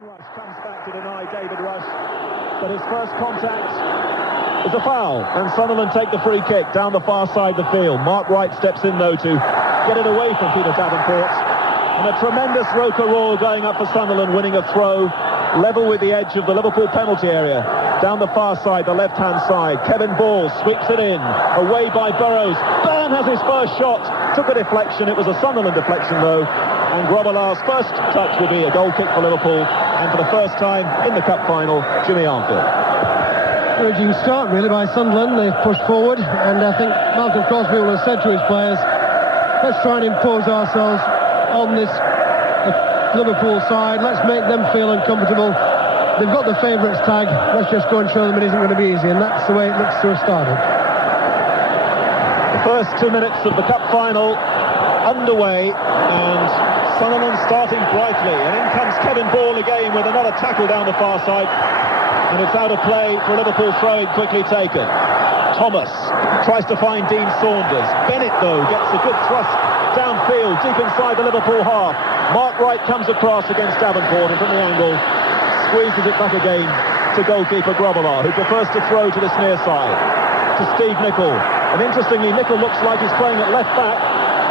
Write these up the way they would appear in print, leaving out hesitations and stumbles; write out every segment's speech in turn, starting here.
Rush comes back to deny David Rush, but his first contact is a foul, and Sunderland take the free kick down the far side of the field. Mark Wright steps in though to get it away from Peter Davenport, and a tremendous Roker roll going up for Sunderland, winning a throw level with the edge of the Liverpool penalty area. Down the far side, the left-hand side, Kevin Ball sweeps it in, away by Burrows. Byrne has his first shot, took a deflection. It was a Sunderland deflection though, and Grobbelaar's first touch will be a goal kick for Liverpool, and for the first time in the cup final, Jimmy Armfield. Encouraging start really by Sunderland. They've pushed forward, and I think Malcolm Crosby will have said to his players, let's try and impose ourselves on this Liverpool side. Let's make them feel uncomfortable. They've got the favourites tag. Let's just go and show them it isn't going to be easy, and that's the way it looks to have started. The first 2 minutes of the cup final underway, and Sunderland starting brightly, and in comes Kevin Ball again with another tackle down the far side, and it's out of play for a Liverpool throw-in, quickly taken. Thomas tries to find Dean Saunders. Bennett though gets a good thrust downfield, deep inside the Liverpool half. Mark Wright comes across against Davenport, and from the angle squeezes it back again to goalkeeper Grobbelaar, who prefers to throw to this near side to Steve Nicol. And interestingly, Nicol looks like he's playing at left back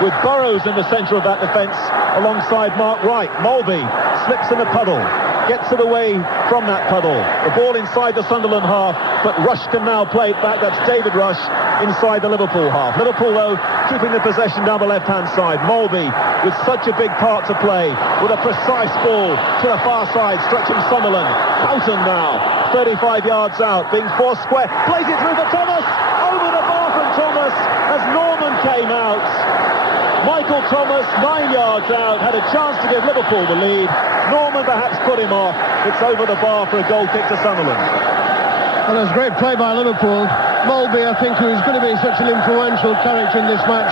with Burrows in the centre of that defence alongside Mark Wright. Mulvey slips in a puddle, gets it away from that puddle. The ball inside the Sunderland half, but Rush can now play it back. That's David Rush inside the Liverpool half. Liverpool, though, keeping the possession down the left-hand side. Mulvey with such a big part to play, with a precise ball to the far side, stretching Sunderland. Houghton now, 35 yards out, being forced square, plays it through for Thomas, over the bar from Thomas as Norman came out. Michael Thomas, 9 yards out, had a chance to give Liverpool the lead. Norman perhaps put him off. It's over the bar for a goal kick to Sunderland. Well, it was great play by Liverpool. Mulvey, I think, who is going to be such an influential character in this match,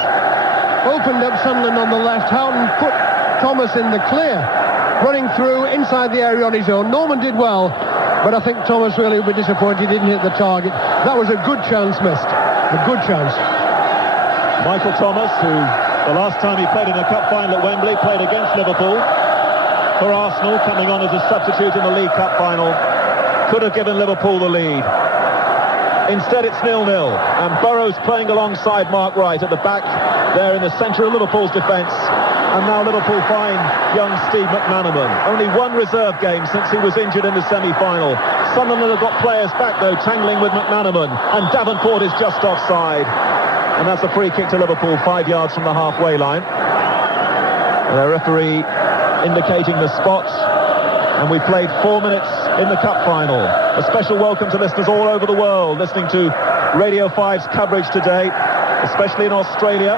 opened up Sunderland on the left. Houghton put Thomas in the clear, running through inside the area on his own. Norman did well, but I think Thomas really will be disappointed he didn't hit the target. That was a good chance missed. A good chance. Michael Thomas, who the last time he played in a cup final at Wembley, played against Liverpool for Arsenal, coming on as a substitute in the League Cup final, could have given Liverpool the lead. Instead it's 0-0, and Burrows playing alongside Mark Wright at the back there in the centre of Liverpool's defence. And now Liverpool find young Steve McManaman. Only one reserve game since he was injured in the semi-final. Sunderland have got players back though, tangling with McManaman, and Davenport is just offside. And that's a free kick to Liverpool, 5 yards from the halfway line. The referee indicating the spot, and we played 4 minutes in the cup final. A special welcome to listeners all over the world listening to Radio 5's coverage today, especially in Australia.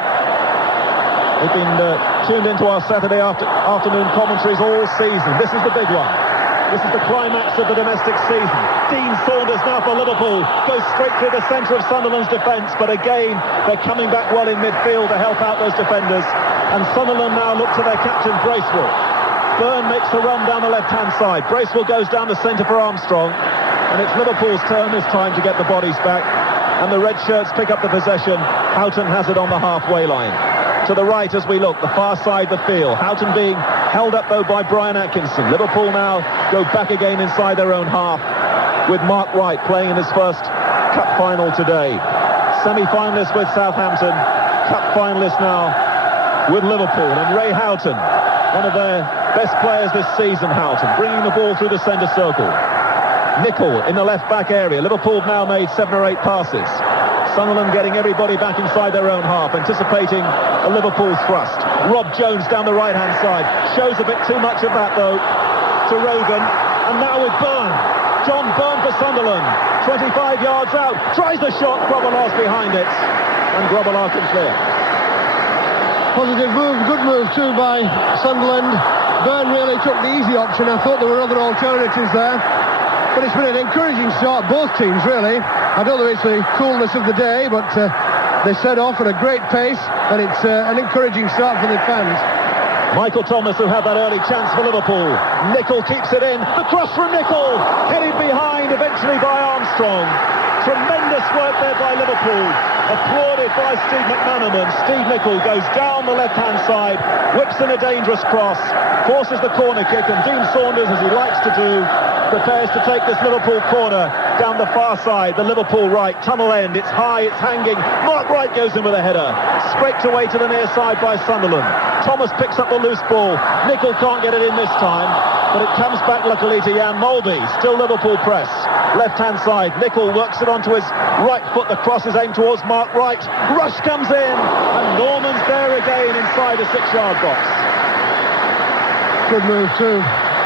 They've been tuned into our Saturday afternoon commentaries all season. This is the big one. This is the climax of the domestic season. Dean Saunders now for Liverpool goes straight through the centre of Sunderland's defence, but again they're coming back well in midfield to help out those defenders. And Sunderland now look to their captain Bracewell. Byrne makes a run down the left-hand side. Bracewell goes down the centre for Armstrong, and it's Liverpool's turn this time to get the bodies back. And the red shirts pick up the possession. Houghton has it on the halfway line. To the right as we look, the far side of the field. Houghton being held up though by Brian Atkinson. Liverpool now go back again inside their own half, with Mark Wright playing in his first cup final today. Semi-finalist with Southampton, cup finalist now with Liverpool. And Ray Houghton, one of their best players this season, Houghton, bringing the ball through the centre circle. Nicol in the left-back area. Liverpool have now made 7 or 8 passes. Sunderland getting everybody back inside their own half, anticipating a Liverpool thrust. Rob Jones down the right-hand side. Shows a bit too much of that, though, to Rogan. And now with Byrne. John Byrne for Sunderland. 25 yards out. Tries the shot. Grobbelaar's behind it. And Grobbelaar can clear. Positive move, good move too by Sunderland. Byrne really took the easy option. I thought there were other alternatives there. But it's been an encouraging start, both teams really. I don't know if it's the coolness of the day, but they set off at a great pace, and it's an encouraging start for the fans. Michael Thomas, who had that early chance for Liverpool. Nicol keeps it in. The cross from Nicol, headed behind eventually by Armstrong. Tremendous work there by Liverpool, applauded by Steve McManaman. Steve Nicol goes down the left-hand side, whips in a dangerous cross, forces the corner kick, and Dean Saunders, as he likes to do, prepares to take this Liverpool corner down the far side, the Liverpool right, tunnel end. It's high, it's hanging. Mark Wright goes in with a header, scraped away to the near side by Sunderland. Thomas picks up the loose ball. Nicol can't get it in this time, but it comes back luckily to Jan Molby. Still Liverpool press. Left-hand side, Nicol works it onto his right foot. The cross is aimed towards Mark Wright. Rush comes in, and Norman's there again inside the 6-yard box. Good move too.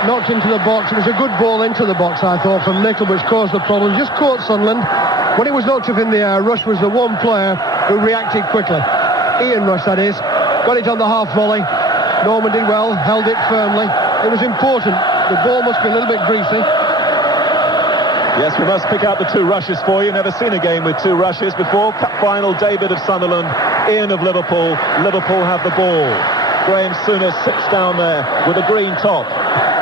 Knocked into the box. It was a good ball into the box, I thought, from Nicol, which caused the problem. Just caught Sunderland. When it was knocked up in the air, Rush was the one player who reacted quickly. Ian Rush, that is. Got it on the half volley. Norman did well, held it firmly. It was important. The ball must be a little bit greasy. Yes, we must pick out the two rushes for you. Never seen a game with two rushes before. Cup final, David of Sunderland, Ian of Liverpool. Liverpool have the ball. Graham Souness sits down there with a green top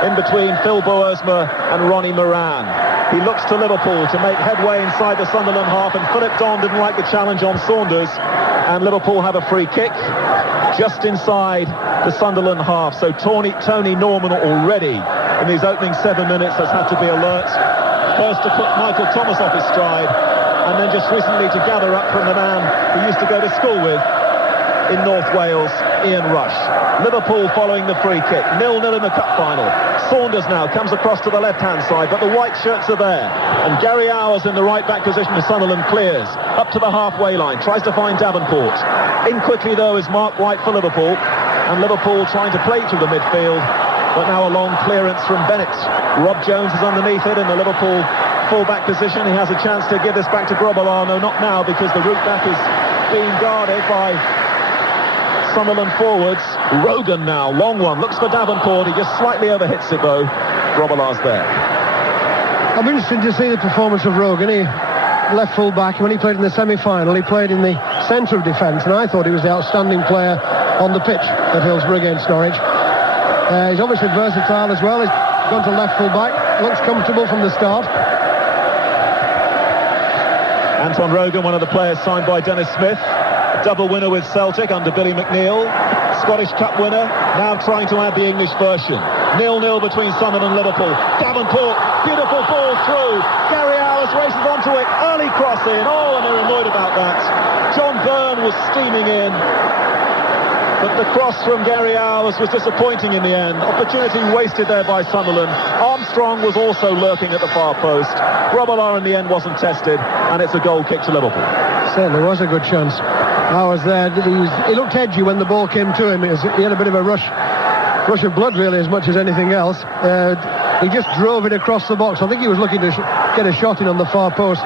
in between Phil Boersma and Ronnie Moran. He looks to Liverpool to make headway inside the Sunderland half, and Philip Don didn't like the challenge on Saunders, and Liverpool have a free kick just inside the Sunderland half. So Tony Norman already in these opening 7 minutes has had to be alert. First to put Michael Thomas off his stride, and then just recently to gather up from the man he used to go to school with in North Wales, Ian Rush. Liverpool following the free kick, 0-0 in the cup final. Saunders now comes across to the left-hand side, but the white shirts are there, and Gary Owers in the right-back position for Sunderland clears up to the halfway line, tries to find Davenport. In quickly though is Mark Wright for Liverpool, and Liverpool trying to play through the midfield, but now a long clearance from Bennett. Rob Jones is underneath it in the Liverpool full-back position. He has a chance to give this back to Grobbelaar. No, not now, because the route back is being guarded by Sunderland forwards. Rogan now, long one, looks for Davenport. He just slightly overhits it though. Grobbelaar's there. I'm interested to see the performance of Rogan. He left full-back. When he played in the semi-final, he played in the centre of defence, and I thought he was the outstanding player on the pitch at Hillsborough against Norwich. He's obviously versatile as well. He's gone to left full-back. Looks comfortable from the start. Anton Rogan, one of the players signed by Dennis Smith. A double winner with Celtic under Billy McNeill. Scottish Cup winner, now trying to add the English version. 0-0 between Sunderland and Liverpool. Davenport, beautiful ball through. Gary Owers races onto it. Early cross in. Oh, and they're annoyed about that. John Byrne was steaming in, but the cross from Gary Owers was disappointing in the end. Opportunity wasted there by Sunderland. Armstrong was also lurking at the far post. Grobbelaar in the end wasn't tested, and it's a goal kick to Liverpool. Certainly was a good chance. Owers there, he looked edgy when the ball came to him. He had a bit of a rush of blood really, as much as anything else. He just drove it across the box. I think he was looking to get a shot in on the far post,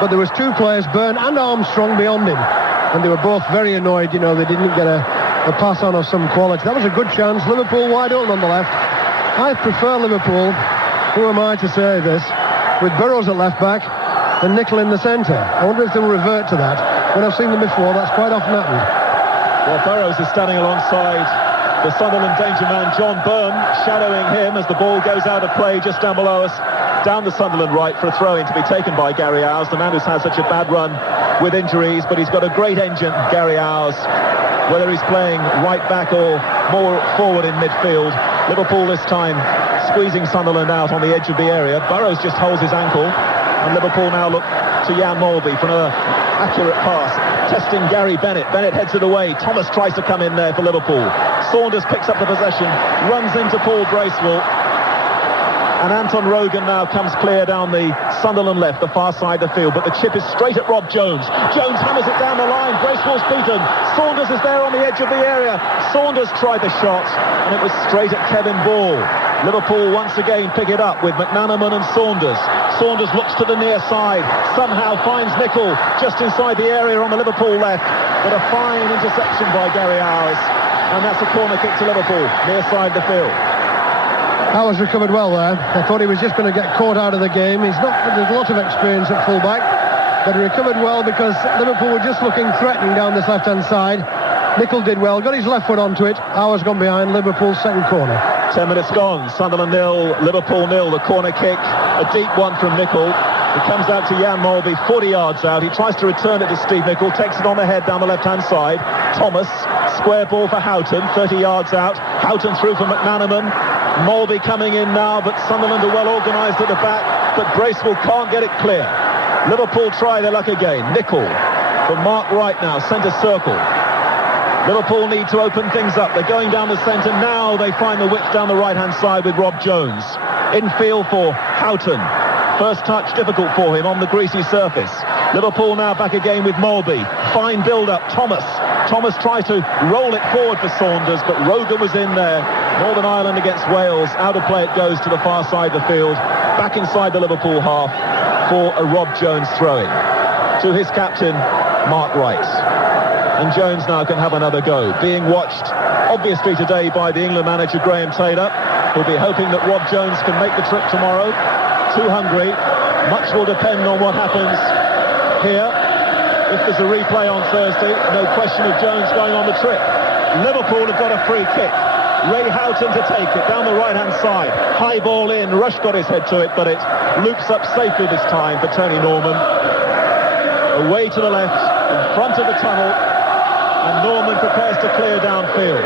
but there was two players, Byrne and Armstrong, beyond him, and they were both very annoyed. You know, they didn't get a pass on of some quality. That was a good chance. Liverpool wide open on the left. I prefer Liverpool, who am I to say this, with Burrows at left back and Nicol in the centre. I wonder if they'll revert to that. When I've seen them before, that's quite often happened. Well, Burrows is standing alongside the Sunderland danger man John Byrne, shadowing him as the ball goes out of play just down below us, down the Sunderland right for a throw-in to be taken by Gary Owers, the man who's had such a bad run with injuries, but he's got a great engine, Gary Owers, whether he's playing right back or more forward in midfield. Liverpool this time squeezing Sunderland out on the edge of the area. Burrows just holds his ankle, and Liverpool now look to Jan Molby for another accurate pass, testing Gary Bennett. Bennett heads it away. Thomas tries to come in there for Liverpool. Saunders picks up the possession, runs into Paul Bracewell, and Anton Rogan now comes clear down the Sunderland left, the far side of the field, but the chip is straight at Rob Jones. Jones hammers it down the line. Bracewell's beaten. Saunders is there on the edge of the area. Saunders tried the shot, and it was straight at Kevin Ball. Liverpool once again pick it up with McManaman and Saunders. Saunders looks to the near side, somehow finds Nicol just inside the area on the Liverpool left, but a fine interception by Gary Owers, and that's a corner kick to Liverpool, near side the field. Owers recovered well there. I thought he was just going to get caught out of the game. There's a lot of experience at full-back, but he recovered well because Liverpool were just looking threatening down this left-hand side. Nicol did well, got his left foot onto it. Owers gone behind, Liverpool's second corner. 10 minutes gone, Sunderland 0, Liverpool 0. The corner kick, a deep one from Nicol. It comes out to Jan Molby, 40 yards out. He tries to return it to Steve Nicol, takes it on the head down the left-hand side. Thomas, square ball for Houghton, 30 yards out. Houghton through for McManaman. Molby coming in now, but Sunderland are well organised at the back, but Bracewell can't get it clear. Liverpool try their luck again. Nicol for Mark Wright now, centre circle. Liverpool need to open things up. They're going down the centre. Now they find the width down the right-hand side with Rob Jones. Infield for Houghton. First touch difficult for him on the greasy surface. Liverpool now back again with Molby. Fine build-up. Thomas tries to roll it forward for Saunders, but Rogan was in there. Northern Ireland against Wales. Out of play it goes to the far side of the field. Back inside the Liverpool half for a Rob Jones throw-in. To his captain, Mark Wright. And Jones now can have another go. Being watched, obviously, today by the England manager, Graham Taylor, who'll be hoping that Rob Jones can make the trip tomorrow to Hungary. Much will depend on what happens here. If there's a replay on Thursday, no question of Jones going on the trip. Liverpool have got a free kick. Ray Houghton to take it down the right-hand side. High ball in. Rush got his head to it, but it loops up safely this time for Tony Norman. Away to the left, in front of the tunnel, and Norman prepares to clear downfield.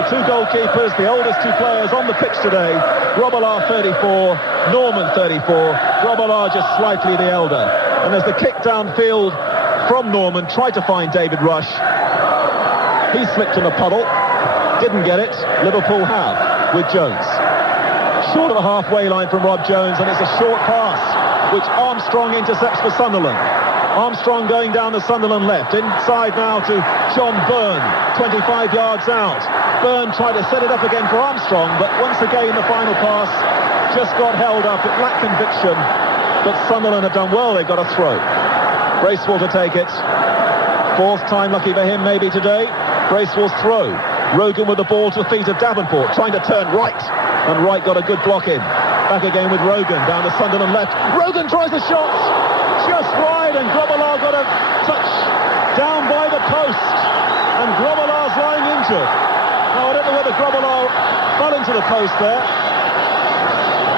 The two goalkeepers, the oldest two players on the pitch today, Grobbelaar 34, Norman 34, Grobbelaar just slightly the elder. And as the kick downfield from Norman tried to find David Rush, he slipped in a puddle, didn't get it. Liverpool have with Jones. Short of the halfway line from Rob Jones, and it's a short pass which Armstrong intercepts for Sunderland. Armstrong going down the Sunderland left. Inside now to John Byrne, 25 yards out. Byrne tried to set it up again for Armstrong, but once again the final pass just got held up. It lacked conviction, but Sunderland have done well. They've got a throw. Bracewell to take it. Fourth time lucky for him maybe today. Bracewell's throw. Rogan with the ball to the feet of Davenport, trying to turn right, and Wright got a good block in. Back again with Rogan, down the Sunderland left. Rogan tries a shot, just wide, and Grobbelaar got a touch down by the post, and Grobbelaar's lying injured. Now I don't know whether Grobbelaar fell into the post there,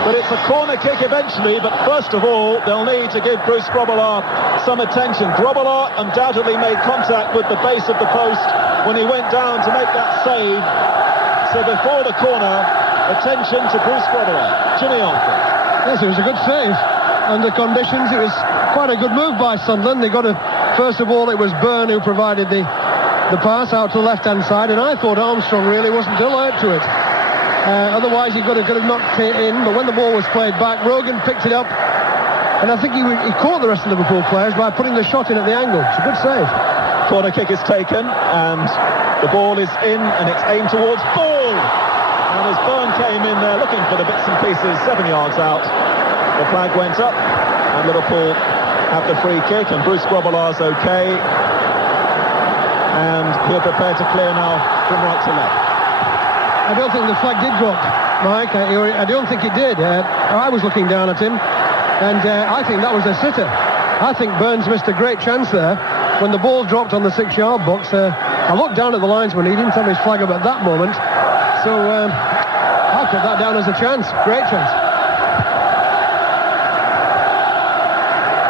but it's a corner kick eventually. But first of all, they'll need to give Bruce Grobbelaar some attention. Grobbelaar undoubtedly made contact with the base of the post when he went down to make that save. So before the corner, attention to Bruce Grobbelaar. Jimmy Alford. Yes, it was a good save. Under conditions, it was quite a good move by Sunderland. They got a, first of all, it was Byrne who provided the pass out to the left-hand side, and I thought Armstrong really wasn't alert to it. Otherwise, he could have knocked it in, but when the ball was played back, Rogan picked it up, and I think he caught the rest of the Liverpool players by putting the shot in at the angle. It's a good save. Corner kick is taken, and the ball is in, and it's aimed towards ball. And as Byrne came in there looking for the bits and pieces, 7 yards out, the flag went up, and Liverpool have the free kick, and Bruce Grobbelaar's okay, and he'll prepare to clear now from right to left. I don't think the flag did go up, Mike. I don't think it did. I was looking down at him, and I think that was a sitter. I think Burns missed a great chance there when the ball dropped on the 6-yard box. I looked down at the linesman. He didn't have his flag up at that moment, so I put that down as a chance. Great chance.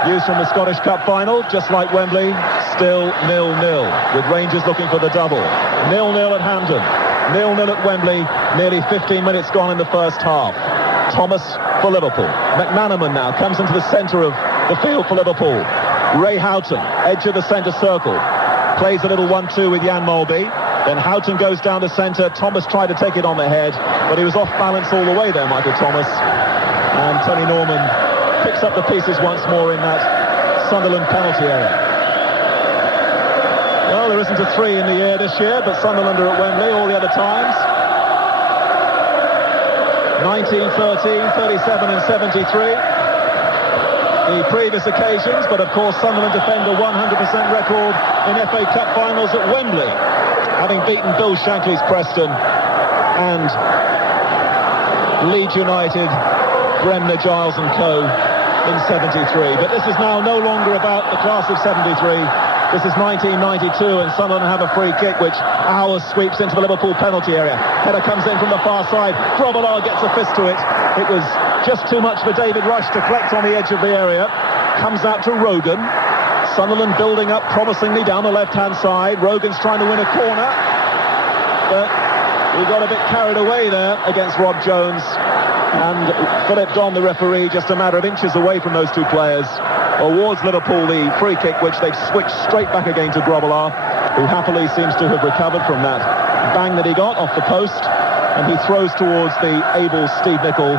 News from the Scottish Cup final, just like Wembley, still 0-0, with Rangers looking for the double. 0-0 at Hampden, 0-0 at Wembley, nearly 15 minutes gone in the first half. Thomas for Liverpool. McManaman now comes into the centre of the field for Liverpool. Ray Houghton, edge of the centre circle, plays a little 1-2 with Jan Molby. Then Houghton goes down the centre. Thomas tried to take it on the head, but he was off balance all the way there, Michael Thomas. And Tony Norman picks up the pieces once more in that Sunderland penalty area. Well, there isn't a 3 in the air this year, but Sunderland are at Wembley all the other times. 1913, 37 and 73. The previous occasions, but of course Sunderland defend a 100% record in FA Cup finals at Wembley, having beaten Bill Shankly's Preston and Leeds United, Bremner, Giles and Co. in 73. But this is now no longer about the class of 73. This is 1992, and Sunderland have a free kick which Howard sweeps into the Liverpool penalty area. Header comes in from the far side. Grobbelaar gets a fist to it. It was just too much for David Rush to collect on the edge of the area. comes out to Rogan. Sunderland building up promisingly down the left-hand side. Rogan's trying to win a corner, but he got a bit carried away there against Rob Jones. And Philip Don, the referee, just a matter of inches away from those two players, awards Liverpool the free kick, which they've switched straight back again to Grobbelaar, who happily seems to have recovered from that bang that he got off the post, and he throws towards the able Steve Nicol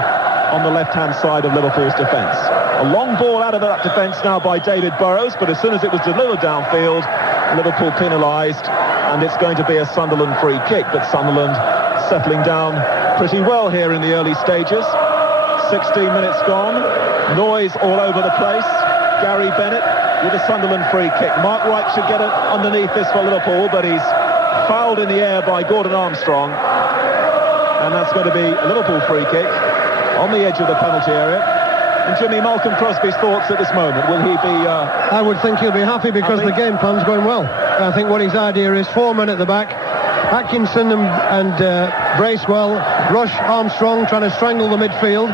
on the left-hand side of Liverpool's defence. A long ball out of that defence now by David Burrows, but as soon as it was delivered downfield, Liverpool penalised, and it's going to be a Sunderland free kick. But Sunderland settling down pretty well here in the early stages. 16 minutes gone, noise all over the place. Gary Bennett with a Sunderland free kick. Mark Wright should get it underneath this for Liverpool, but he's fouled in the air by Gordon Armstrong, and that's going to be a Liverpool free kick on the edge of the penalty area. And Jimmy, Malcolm Crosby's thoughts at this moment, will he be... I would think he'll be happy because the game plan's going well. I think what his idea is, 4 men at the back, Atkinson and Bracewell, Rush, Armstrong trying to strangle the midfield,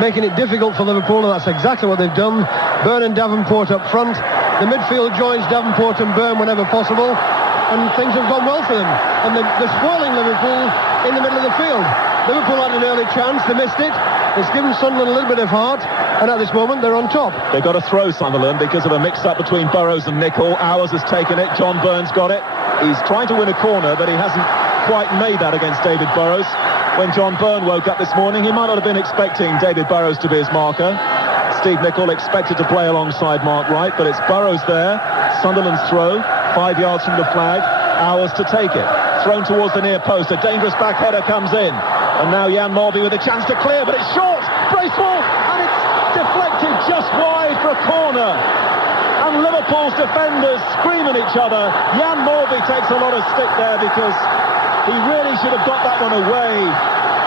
making it difficult for Liverpool, and that's exactly what they've done. Byrne and Davenport up front. The midfield joins Davenport and Byrne whenever possible, and things have gone well for them. And they're spoiling Liverpool in the middle of the field. Liverpool had an early chance, they missed it. It's given Sunderland a little bit of heart, and at this moment they're on top. They've got to throw Sunderland because of a mix-up between Burrows and Nicol. Hours has taken it. John Byrne's got it. He's trying to win a corner, but he hasn't quite made that against David Burrows. When John Byrne woke up this morning, he might not have been expecting David Burrows to be his marker. Steve Nicol expected to play alongside Mark Wright, but it's Burrows there. Sunderland's throw, 5 yards from the flag. Hours to take it. Thrown towards the near post. A dangerous back header comes in. And now Jan Mulby with a chance to clear, but it's short. Bracewell, and it's deflected just wide for a corner. And Liverpool's defenders scream at each other. Jan Mulby takes a lot of stick there because he really should have got that one away.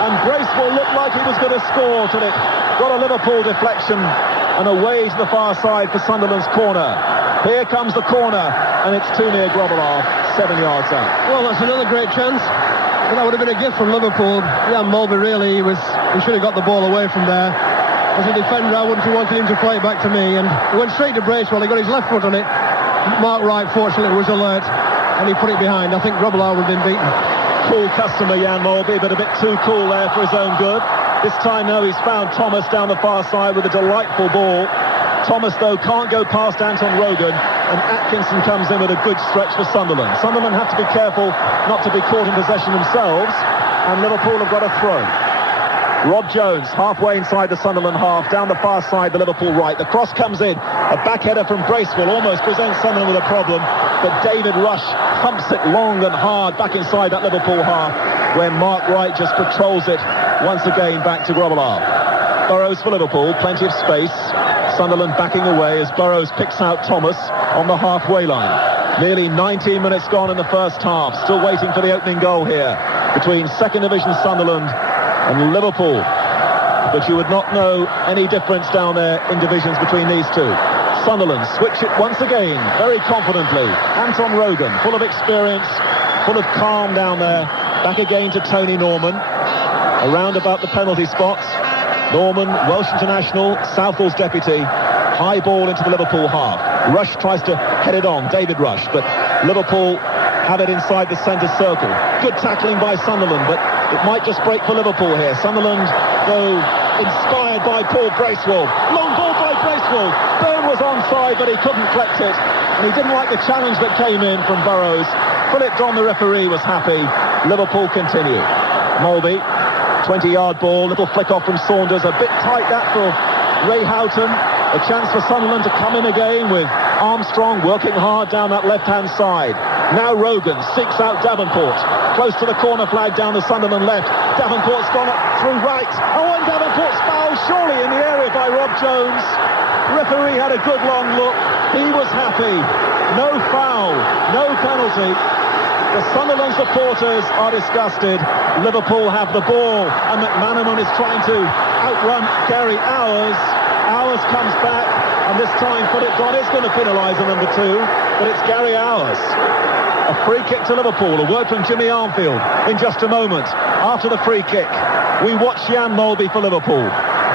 And Bracewell looked like he was going to score till it got a Liverpool deflection and away to the far side for Sunderland's corner. Here comes the corner, and it's too near Grobbelaar, 7 yards out. Well, that's another great chance. But that would have been a gift from Liverpool. Jan Mulby really, he should have got the ball away from there. As a defender, I wouldn't have wanted him to play it back to me, and he went straight to Bracewell. He got his left foot on it. Mark Wright, fortunately, was alert, and he put it behind. I think Grobbelaar would have been beaten. Cool customer, Jan Mulby, but a bit too cool there for his own good. This time, though, he's found Thomas down the far side with a delightful ball. Thomas, though, can't go past Anton Rogan, and Atkinson comes in with a good stretch for Sunderland. Sunderland have to be careful not to be caught in possession themselves, and Liverpool have got a throw. Rob Jones, halfway inside the Sunderland half, down the far side, the Liverpool right. The cross comes in, a back header from Bracewell almost presents Sunderland with a problem, but David Rush pumps it long and hard back inside that Liverpool half, where Mark Wright just patrols it once again back to Grobbelaar. Burrows for Liverpool, plenty of space. Sunderland backing away as Burrows picks out Thomas on the halfway line. Nearly 19 minutes gone in the first half. Still waiting for the opening goal here between second division Sunderland and Liverpool. But you would not know any difference down there in divisions between these two. Sunderland switch it once again, very confidently. Anton Rogan, full of experience, full of calm down there. Back again to Tony Norman. Around about the penalty spot. Norman, Welsh international, Southall's deputy. High ball into the Liverpool half. Rush tries to head it on, David Rush, but Liverpool have it inside the centre circle. Good tackling by Sunderland, but it might just break for Liverpool here. Sunderland, though, inspired by Paul Bracewell. Long ball by Bracewell. Byrne was onside, but he couldn't collect it, and he didn't like the challenge that came in from Burrows. Philip Don, the referee, was happy. Liverpool continue. Mulby, 20-yard ball, little flick off from Saunders, a bit tight that for Ray Houghton. A chance for Sunderland to come in again with Armstrong working hard down that left-hand side. Now Rogan seeks out Davenport, close to the corner flag down the Sunderland left. Davenport's gone up through right. Oh, and Davenport's fouled surely in the area by Rob Jones. Referee had a good long look. He was happy. No foul, no penalty. The Sunderland supporters are disgusted. Liverpool have the ball, and McManaman is trying to outrun Gary Hours. Hours comes back, and this time Philip Don is going to penalise the number 2, but it's Gary Hours. A free kick to Liverpool. A word from Jimmy Armfield in just a moment. After the free kick, we watch Jan Mulby for Liverpool.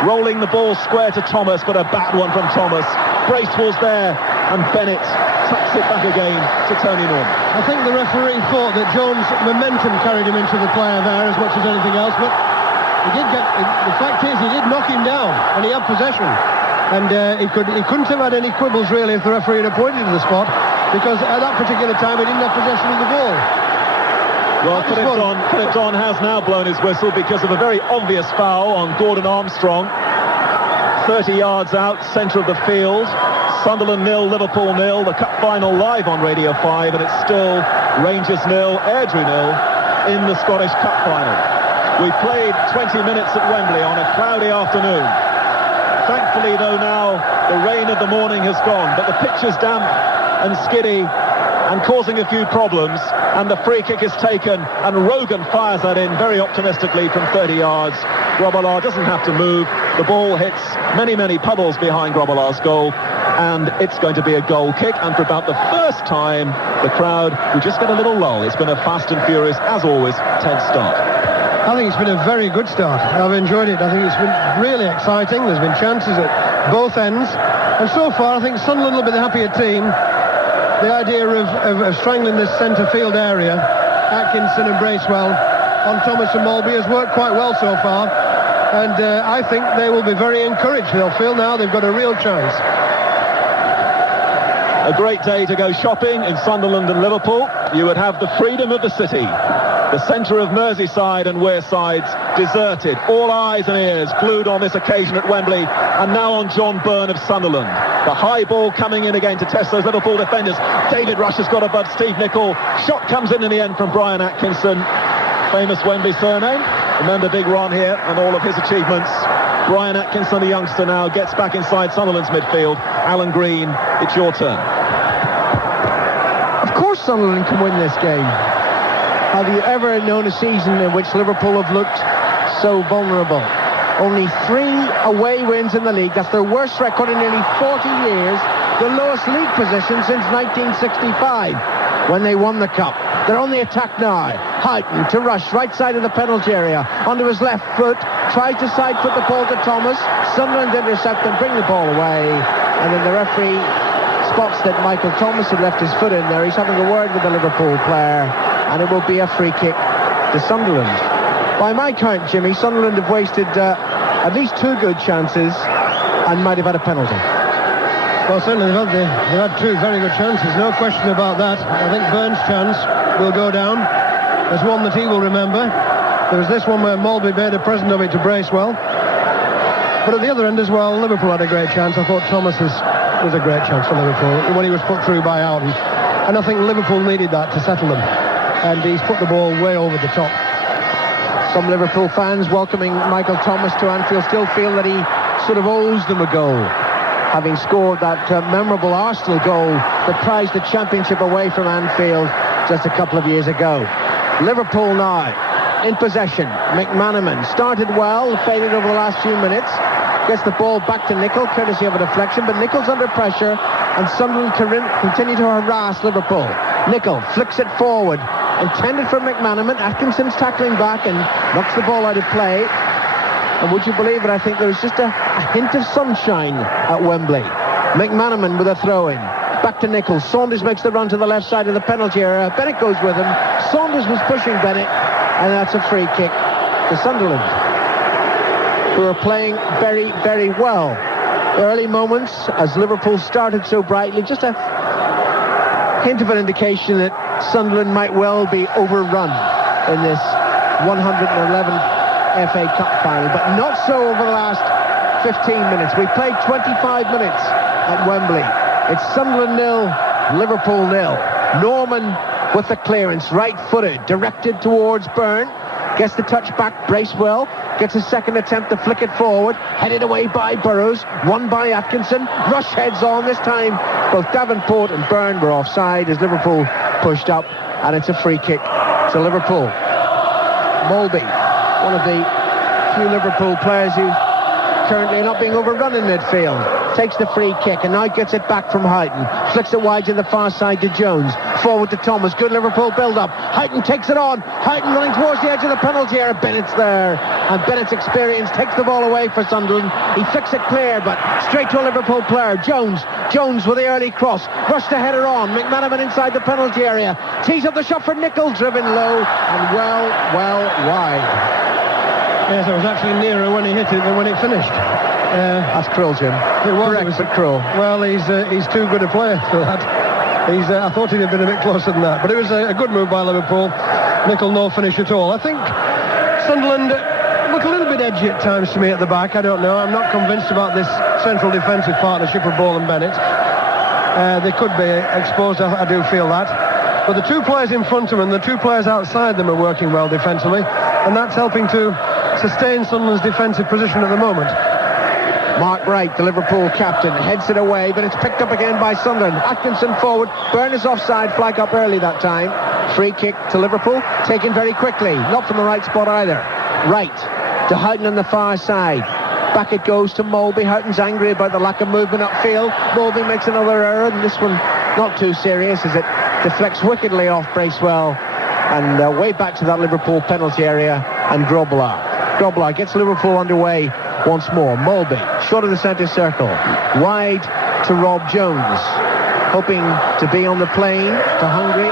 Rolling the ball square to Thomas, but a bad one from Thomas. Bracewell's there, and Bennett tucks it back again to Tony Norman. I think the referee thought that Jones' momentum carried him into the player there as much as anything else, but the fact is he did knock him down and he had possession. And he couldn't have had any quibbles really if the referee had pointed to the spot, because at that particular time he didn't have possession of the ball. Well, Philip Don has now blown his whistle because of a very obvious foul on Gordon Armstrong. 30 yards out, centre of the field. Sunderland 0, Liverpool 0. The cup final live on Radio 5, and it's still Rangers 0, Airdrie 0 in the Scottish Cup final. We played 20 minutes at Wembley on a cloudy afternoon. Thankfully, though, now the rain of the morning has gone, but the pitch is damp and skiddy and causing a few problems, and the free kick is taken, and Rogan fires that in very optimistically from 30 yards. Grobbelaar doesn't have to move. The ball hits many, many puddles behind Grobbelaar's goal, and it's going to be a goal kick, and for about the first time, the crowd will just get a little lull. It's been a fast and furious, as always, tense start. I think it's been a very good start. I've enjoyed it. I think it's been really exciting. There's been chances at both ends, and so far I think Sunderland will be the happier team. The idea of strangling this centre field area, Atkinson and Bracewell on Thomas and Molby, has worked quite well so far, and I think they will be very encouraged. They'll feel now they've got a real chance. A great day to go shopping in Sunderland and Liverpool. You would have the freedom of the city. The centre of Merseyside and Wearside's deserted. All eyes and ears glued on this occasion at Wembley, and now on John Byrne of Sunderland. The high ball coming in again to test those Liverpool defenders. David Rush has got above Steve Nicol. Shot comes in the end from Brian Atkinson. Famous Wembley surname. Remember Big Ron here and all of his achievements. Brian Atkinson, the youngster, now gets back inside Sunderland's midfield. Alan Green, it's your turn. Of course Sunderland can win this game. Have you ever known a season in which Liverpool have looked so vulnerable? Only 3 away wins in the league. That's their worst record in nearly 40 years. The lowest league position since 1965, when they won the Cup. They're on the attack now. Houghton to Rush, right side of the penalty area. Onto his left foot. Tries to side foot the ball to Thomas. Sunderland intercept and bring the ball away. And then the referee spots that Michael Thomas had left his foot in there. He's having a word with the Liverpool player, and it will be a free kick to Sunderland. By my count, Jimmy, Sunderland have wasted at least 2 good chances and might have had a penalty. Well, certainly they've had 2 very good chances, no question about that. I think Byrne's chance will go down as one that he will remember. There was this one where Molby made a present of it to Bracewell. But at the other end as well, Liverpool had a great chance. I thought Thomas was a great chance for Liverpool when he was put through by Houghton. And I think Liverpool needed that to settle them. And he's put the ball way over the top. Some Liverpool fans welcoming Michael Thomas to Anfield still feel that he sort of owes them a goal, having scored that memorable Arsenal goal that prized the championship away from Anfield just a couple of years ago. Liverpool now in possession. McManaman started well, faded over the last few minutes, gets the ball back to Nicol, courtesy of a deflection, but Nicol's under pressure, and Sunderland continue to harass Liverpool. Nicol flicks it forward, intended for McManaman. Atkinson's tackling back and knocks the ball out of play. And would you believe it, I think there was just a hint of sunshine at Wembley. McManaman with a throw-in. Back to Nicol. Saunders makes the run to the left side of the penalty area. Bennett goes with him. Saunders was pushing Bennett, and that's a free kick to Sunderland, who are playing very, very well. Early moments, as Liverpool started so brightly, just a hint of an indication that Sunderland might well be overrun in this 111th FA Cup final, but not so over the last 15 minutes. We played 25 minutes at Wembley. It's Sunderland 0, Liverpool 0. Norman with the clearance, right-footed, directed towards Byrne. Gets the touch back, Bracewell. Gets a second attempt to flick it forward. Headed away by Burrows. Won by Atkinson. Rush heads on this time. Both Davenport and Byrne were offside as Liverpool pushed up. And it's a free kick to Liverpool. Molby, one of the few Liverpool players who currently are not being overrun in midfield, takes the free kick and now gets it back from Houghton. Flicks it wide to the far side to Jones. Forward to Thomas. Good Liverpool build-up. Houghton takes it on. Houghton running towards the edge of the penalty area. Bennett's there and Bennett's experience takes the ball away for Sunderland. He flicks it clear, but straight to a Liverpool player. Jones with the early cross, rushed to header on. McManaman inside the penalty area, tees up the shot for Nicholl, driven low and well wide. Yes, it was actually nearer when he hit it than when it finished. That's cruel, Jim. It was Correct, but cruel. Well, he's too good a player for that. I thought he'd have been a bit closer than that, but it was a good move by Liverpool. Nicholl, no finish at all. I think Sunderland look a little bit edgy at times to me at the back. I don't know. I'm not convinced about this central defensive partnership of Ball and Bennett. They could be exposed, I do feel that. But the two players in front of them and the two players outside them are working well defensively, and that's helping to sustain Sunderland's defensive position at the moment. Mark Wright, the Liverpool captain, heads it away, but it's picked up again by Sunderland. Atkinson forward, Byrne is offside, flag up early that time. Free kick to Liverpool, taken very quickly, not from the right spot either. Wright to Houghton on the far side. Back it goes to Mulby. Houghton's angry about the lack of movement upfield. Mulby makes another error, and this one not too serious as it deflects wickedly off Bracewell and way back to that Liverpool penalty area, and Grobler gets Liverpool underway once more. Mulby, short of the centre circle, wide to Rob Jones, hoping to be on the plane to Hungary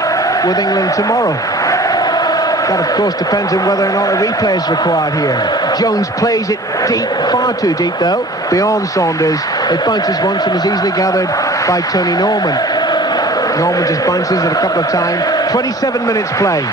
with England tomorrow. That, of course, depends on whether or not a replay is required here. Jones plays it deep, far too deep, though, beyond Saunders. It bounces once and is easily gathered by Tony Norman. Norman just bounces it a couple of times. 27 minutes played.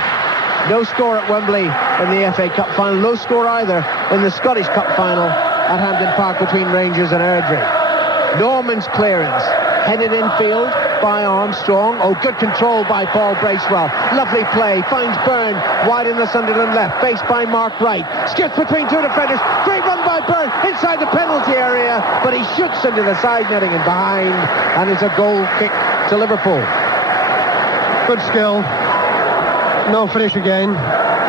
No score at Wembley in the FA Cup final. No score either in the Scottish Cup final at Hampden Park between Rangers and Airdrie. Norman's clearance, headed infield by Armstrong. Oh, good control by Paul Bracewell. Lovely play, finds Byrne wide in the Sunderland left, faced by Mark Wright. Skips between two defenders. Great run by Byrne inside the penalty area, but he shoots into the side netting and behind, and it's a goal kick to Liverpool. Good skill. No finish again.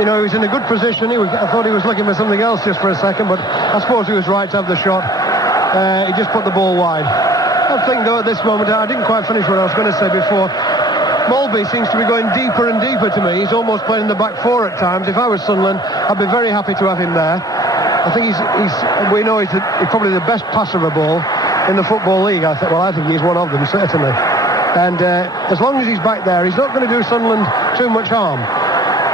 You know, he was in a good position. I thought he was looking for something else just for a second, but I suppose he was right to have the shot. He just put the ball wide. I think, though, at this moment, I didn't quite finish what I was going to say before. Mulby seems to be going deeper and deeper to me. He's almost playing the back four at times. If I was Sunderland, I'd be very happy to have him there. I think we know he's probably the best passer of a ball in the Football League. I think he's one of them, certainly. And as long as he's back there, he's not going to do Sunderland too much harm.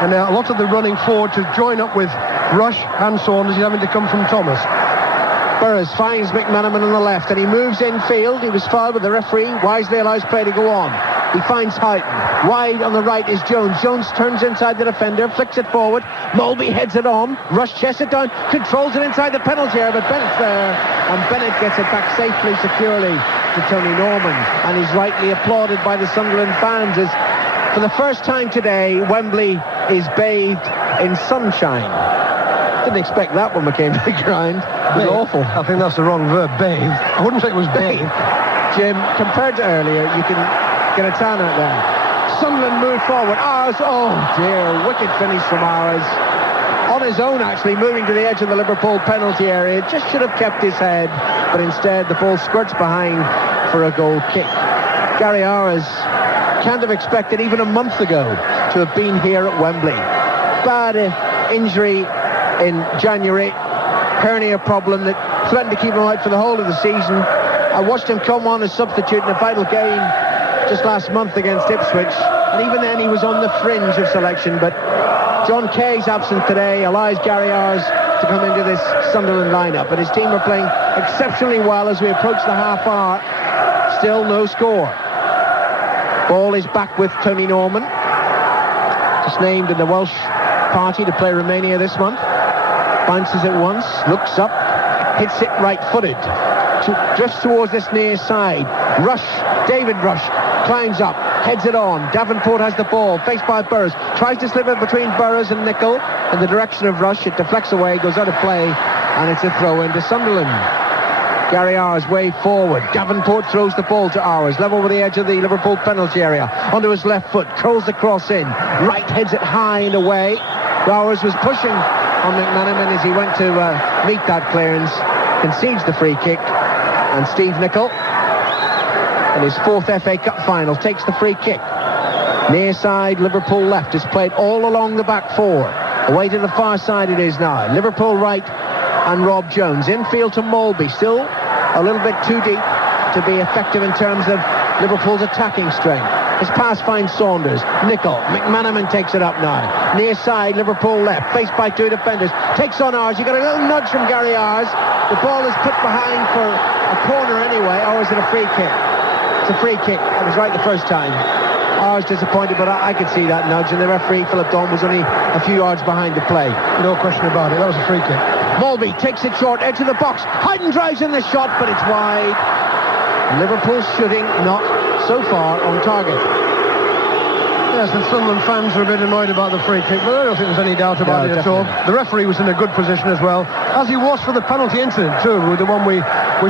And a lot of the running forward to join up with Rush and Saunders is having to come from Thomas. Burrows finds McManaman on the left and he moves infield. He was fouled, but the referee wisely allows play to go on. He finds Houghton. Wide on the right is Jones. Jones turns inside the defender, flicks it forward. Mulby heads it on. Rush chests it down, controls it inside the penalty area, but Bennett's there, and Bennett gets it back safely, securely to Tony Norman, and he's rightly applauded by the Sunderland fans as for the first time today Wembley is bathed in sunshine. Didn't expect that when we came to the ground. It was awful. I think that's the wrong verb, bathed. I wouldn't say it was bathed. Jim, compared to earlier, you can get a tan out there. Sunderland moved forward. Ours, oh dear, wicked finish from Ours. On his own, actually, moving to the edge of the Liverpool penalty area. Just should have kept his head, but instead the ball squirts behind for a goal kick. Gary Ours can't have expected even a month ago to have been here at Wembley. Bad injury in January, hernia problem that threatened to keep him out for the whole of the season. I watched him come on as substitute in a vital game just last month against Ipswich, and even then he was on the fringe of selection, but John Kay's absent today allows Gary Ours to come into this Sunderland lineup, and his team are playing exceptionally well as we approach the half hour. Still no score. Ball is back with Tony Norman, just named in the Welsh party to play Romania this month. Bounces it once, looks up, hits it right-footed, drifts towards this near side. David Rush climbs up, heads it on. Davenport has the ball, faced by Burrows, tries to slip it between Burrows and Nicholl in the direction of Rush. It deflects away, goes out of play, and it's a throw into Sunderland. Gary Ours way forward. Davenport throws the ball to Ours, level with the edge of the Liverpool penalty area. Onto his left foot, curls the cross in. Wright heads it high and away. Ours was pushing on McManaman as he went to meet that clearance. Concedes the free kick. And Steve Nicholl, in his fourth FA Cup final, takes the free kick. Near side, Liverpool left is played all along the back four. Away to the far side it is now. Liverpool right and Rob Jones. Infield to Molby. Still a little bit too deep to be effective in terms of Liverpool's attacking strength. His pass finds Saunders. Nicol. McManaman takes it up now. Near side, Liverpool left. Faced by two defenders. Takes on Ars. You got a little nudge from Gary Ars. The ball is put behind for a corner anyway. Or is it a free kick? It's a free kick. I was right the first time. Ars disappointed, but I could see that nudge. And the referee, Philip Dawn, was only a few yards behind the play. No question about it. That was a free kick. Molby takes it short, edge of the box. Hayden drives in the shot, but it's wide. Liverpool's shooting not so far on target. Yes, the Sunderland fans were a bit annoyed about the free kick, but I don't think there's any doubt about it at all. The referee was in a good position as well, as he was for the penalty incident too, with the one we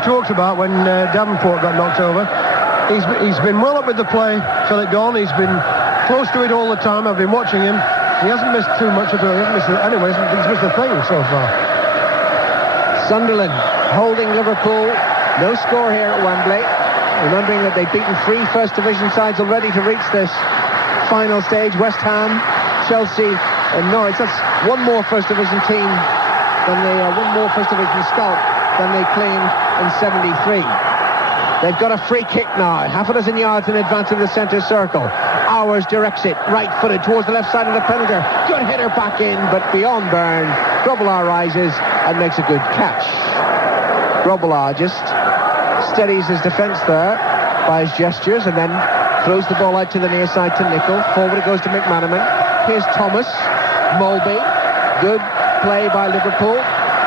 talked about when Davenport got knocked over. He's been well up with the play, Philip Dawn. He's been close to it all the time. I've been watching him. He hasn't missed too much of it. He's missed a thing so far. Sunderland holding Liverpool. No score here at Wembley. Remembering that they've beaten 3 First Division sides already to reach this final stage. West Ham, Chelsea and Norwich. That's one more First Division team than one more First Division scalp than they claimed in 73. They've got a free kick now, half a dozen yards in advance of the centre circle. Owers directs it, right-footed towards the left side of the penalty. Good header back in, but beyond Byrne. Grobbelaar rises and makes a good catch. Grobbelaar just steadies his defence there by his gestures and then throws the ball out to the near side to Nicol. Forward it goes to McManaman. Here's Thomas. Molby. Good play by Liverpool,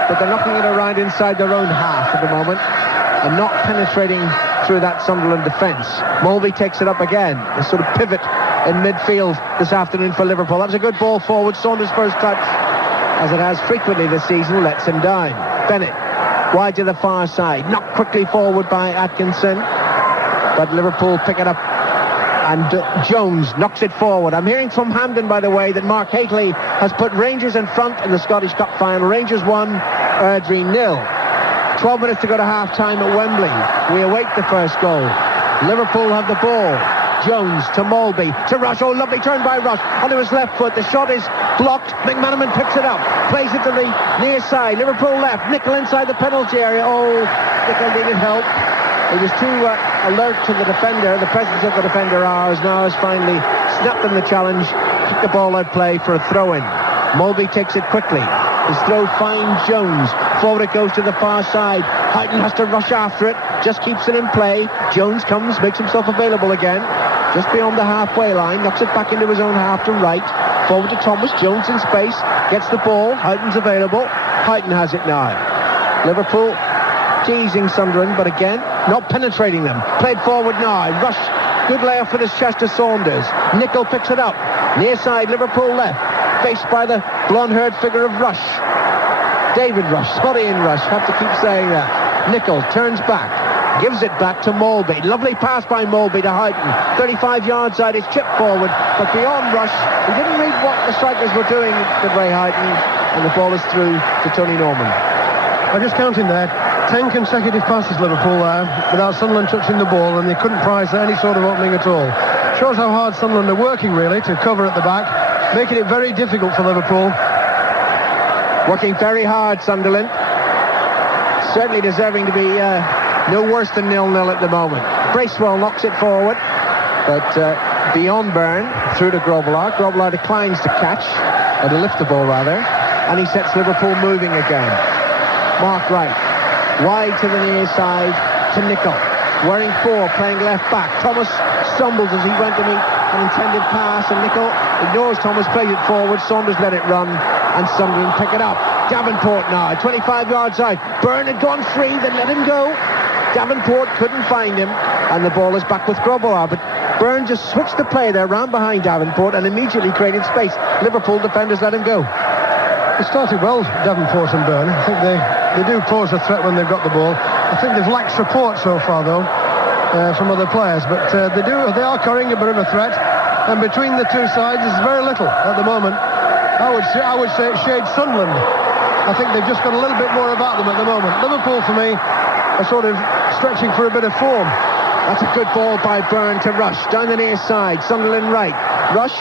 but they're knocking it around inside their own half at the moment and not penetrating through that Sunderland defence. Molby takes it up again. A sort of pivot in midfield this afternoon for Liverpool. That was a good ball forward. Saunders' first touch, as it has frequently this season, lets him down. Bennett wide to the far side, knocked quickly forward by Atkinson, but Liverpool pick it up and Jones knocks it forward. I'm hearing from Hampden, by the way, that Mark Hateley has put Rangers in front in the Scottish Cup final. Rangers 1, Airdrie 0. 12 minutes to go to half-time at Wembley. We await the first goal. Liverpool have the ball. Jones to Molby, to Rush. Oh, lovely turn by Rush onto his left foot. The shot is blocked. McManaman picks it up, plays it to the near side. Liverpool left. Nicol inside the penalty area. Oh, Nicol needed help. He was too alert to the defender. The presence of the defender, Ars, now has finally snapped them the challenge. Kicked the ball out play for a throw-in. Molby takes it quickly. His throw finds Jones. Forward it goes to the far side. Huyton has to rush after it. Just keeps it in play. Jones comes, makes himself available again. Just beyond the halfway line. Knocks it back into his own half to right. Forward to Thomas. Jones in space. Gets the ball. Huyton's available. Huyton has it now. Liverpool teasing Sunderland, but again, not penetrating them. Played forward now. Rush. Good layoff with his chest to Saunders. Nicol picks it up. Near side, Liverpool left. Faced by the blonde-haired figure of Rush. David Rush, Scotty in Rush, have to keep saying that. Nicol turns back, gives it back to Molby. Lovely pass by Molby to Huyton. 35 yards out, it's chipped forward, but beyond Rush, he didn't read what the strikers were doing, good way Huyton, and the ball is through to Tony Norman. I'm just counting there. 10 consecutive passes Liverpool there, without Sunderland touching the ball, and they couldn't prize any sort of opening at all. Shows how hard Sunderland are working, really, to cover at the back, making it very difficult for Liverpool. Working very hard, Sunderland. Certainly deserving to be no worse than 0-0 at the moment. Bracewell knocks it forward, but beyond Byrne, through to Grobbelaar. Grobbelaar declines to catch, or to lift the ball rather, and he sets Liverpool moving again. Mark Wright, wide to the near side to Nicol. Wearing 4, playing left back. Thomas stumbles as he went to meet an intended pass, and Nicol ignores Thomas, plays it forward. Saunders let it run, and Sunderland pick it up. Davenport now, 25 yards out. Byrne had gone free, then let him go. Davenport couldn't find him, and the ball is back with Grobbelaar, but Byrne just switched the play there, ran behind Davenport, and immediately created space. Liverpool defenders let him go. It started well, Davenport and Byrne. I think they do pose a threat when they've got the ball. I think they've lacked support so far, though, from other players, but they are carrying a bit of a threat, and between the two sides there's very little at the moment. I would say it shades Sunderland. I think they've just got a little bit more about them at the moment. Liverpool, for me, are sort of stretching for a bit of form. That's a good ball by Byrne to Rush, down the near side. Sunderland right. Rush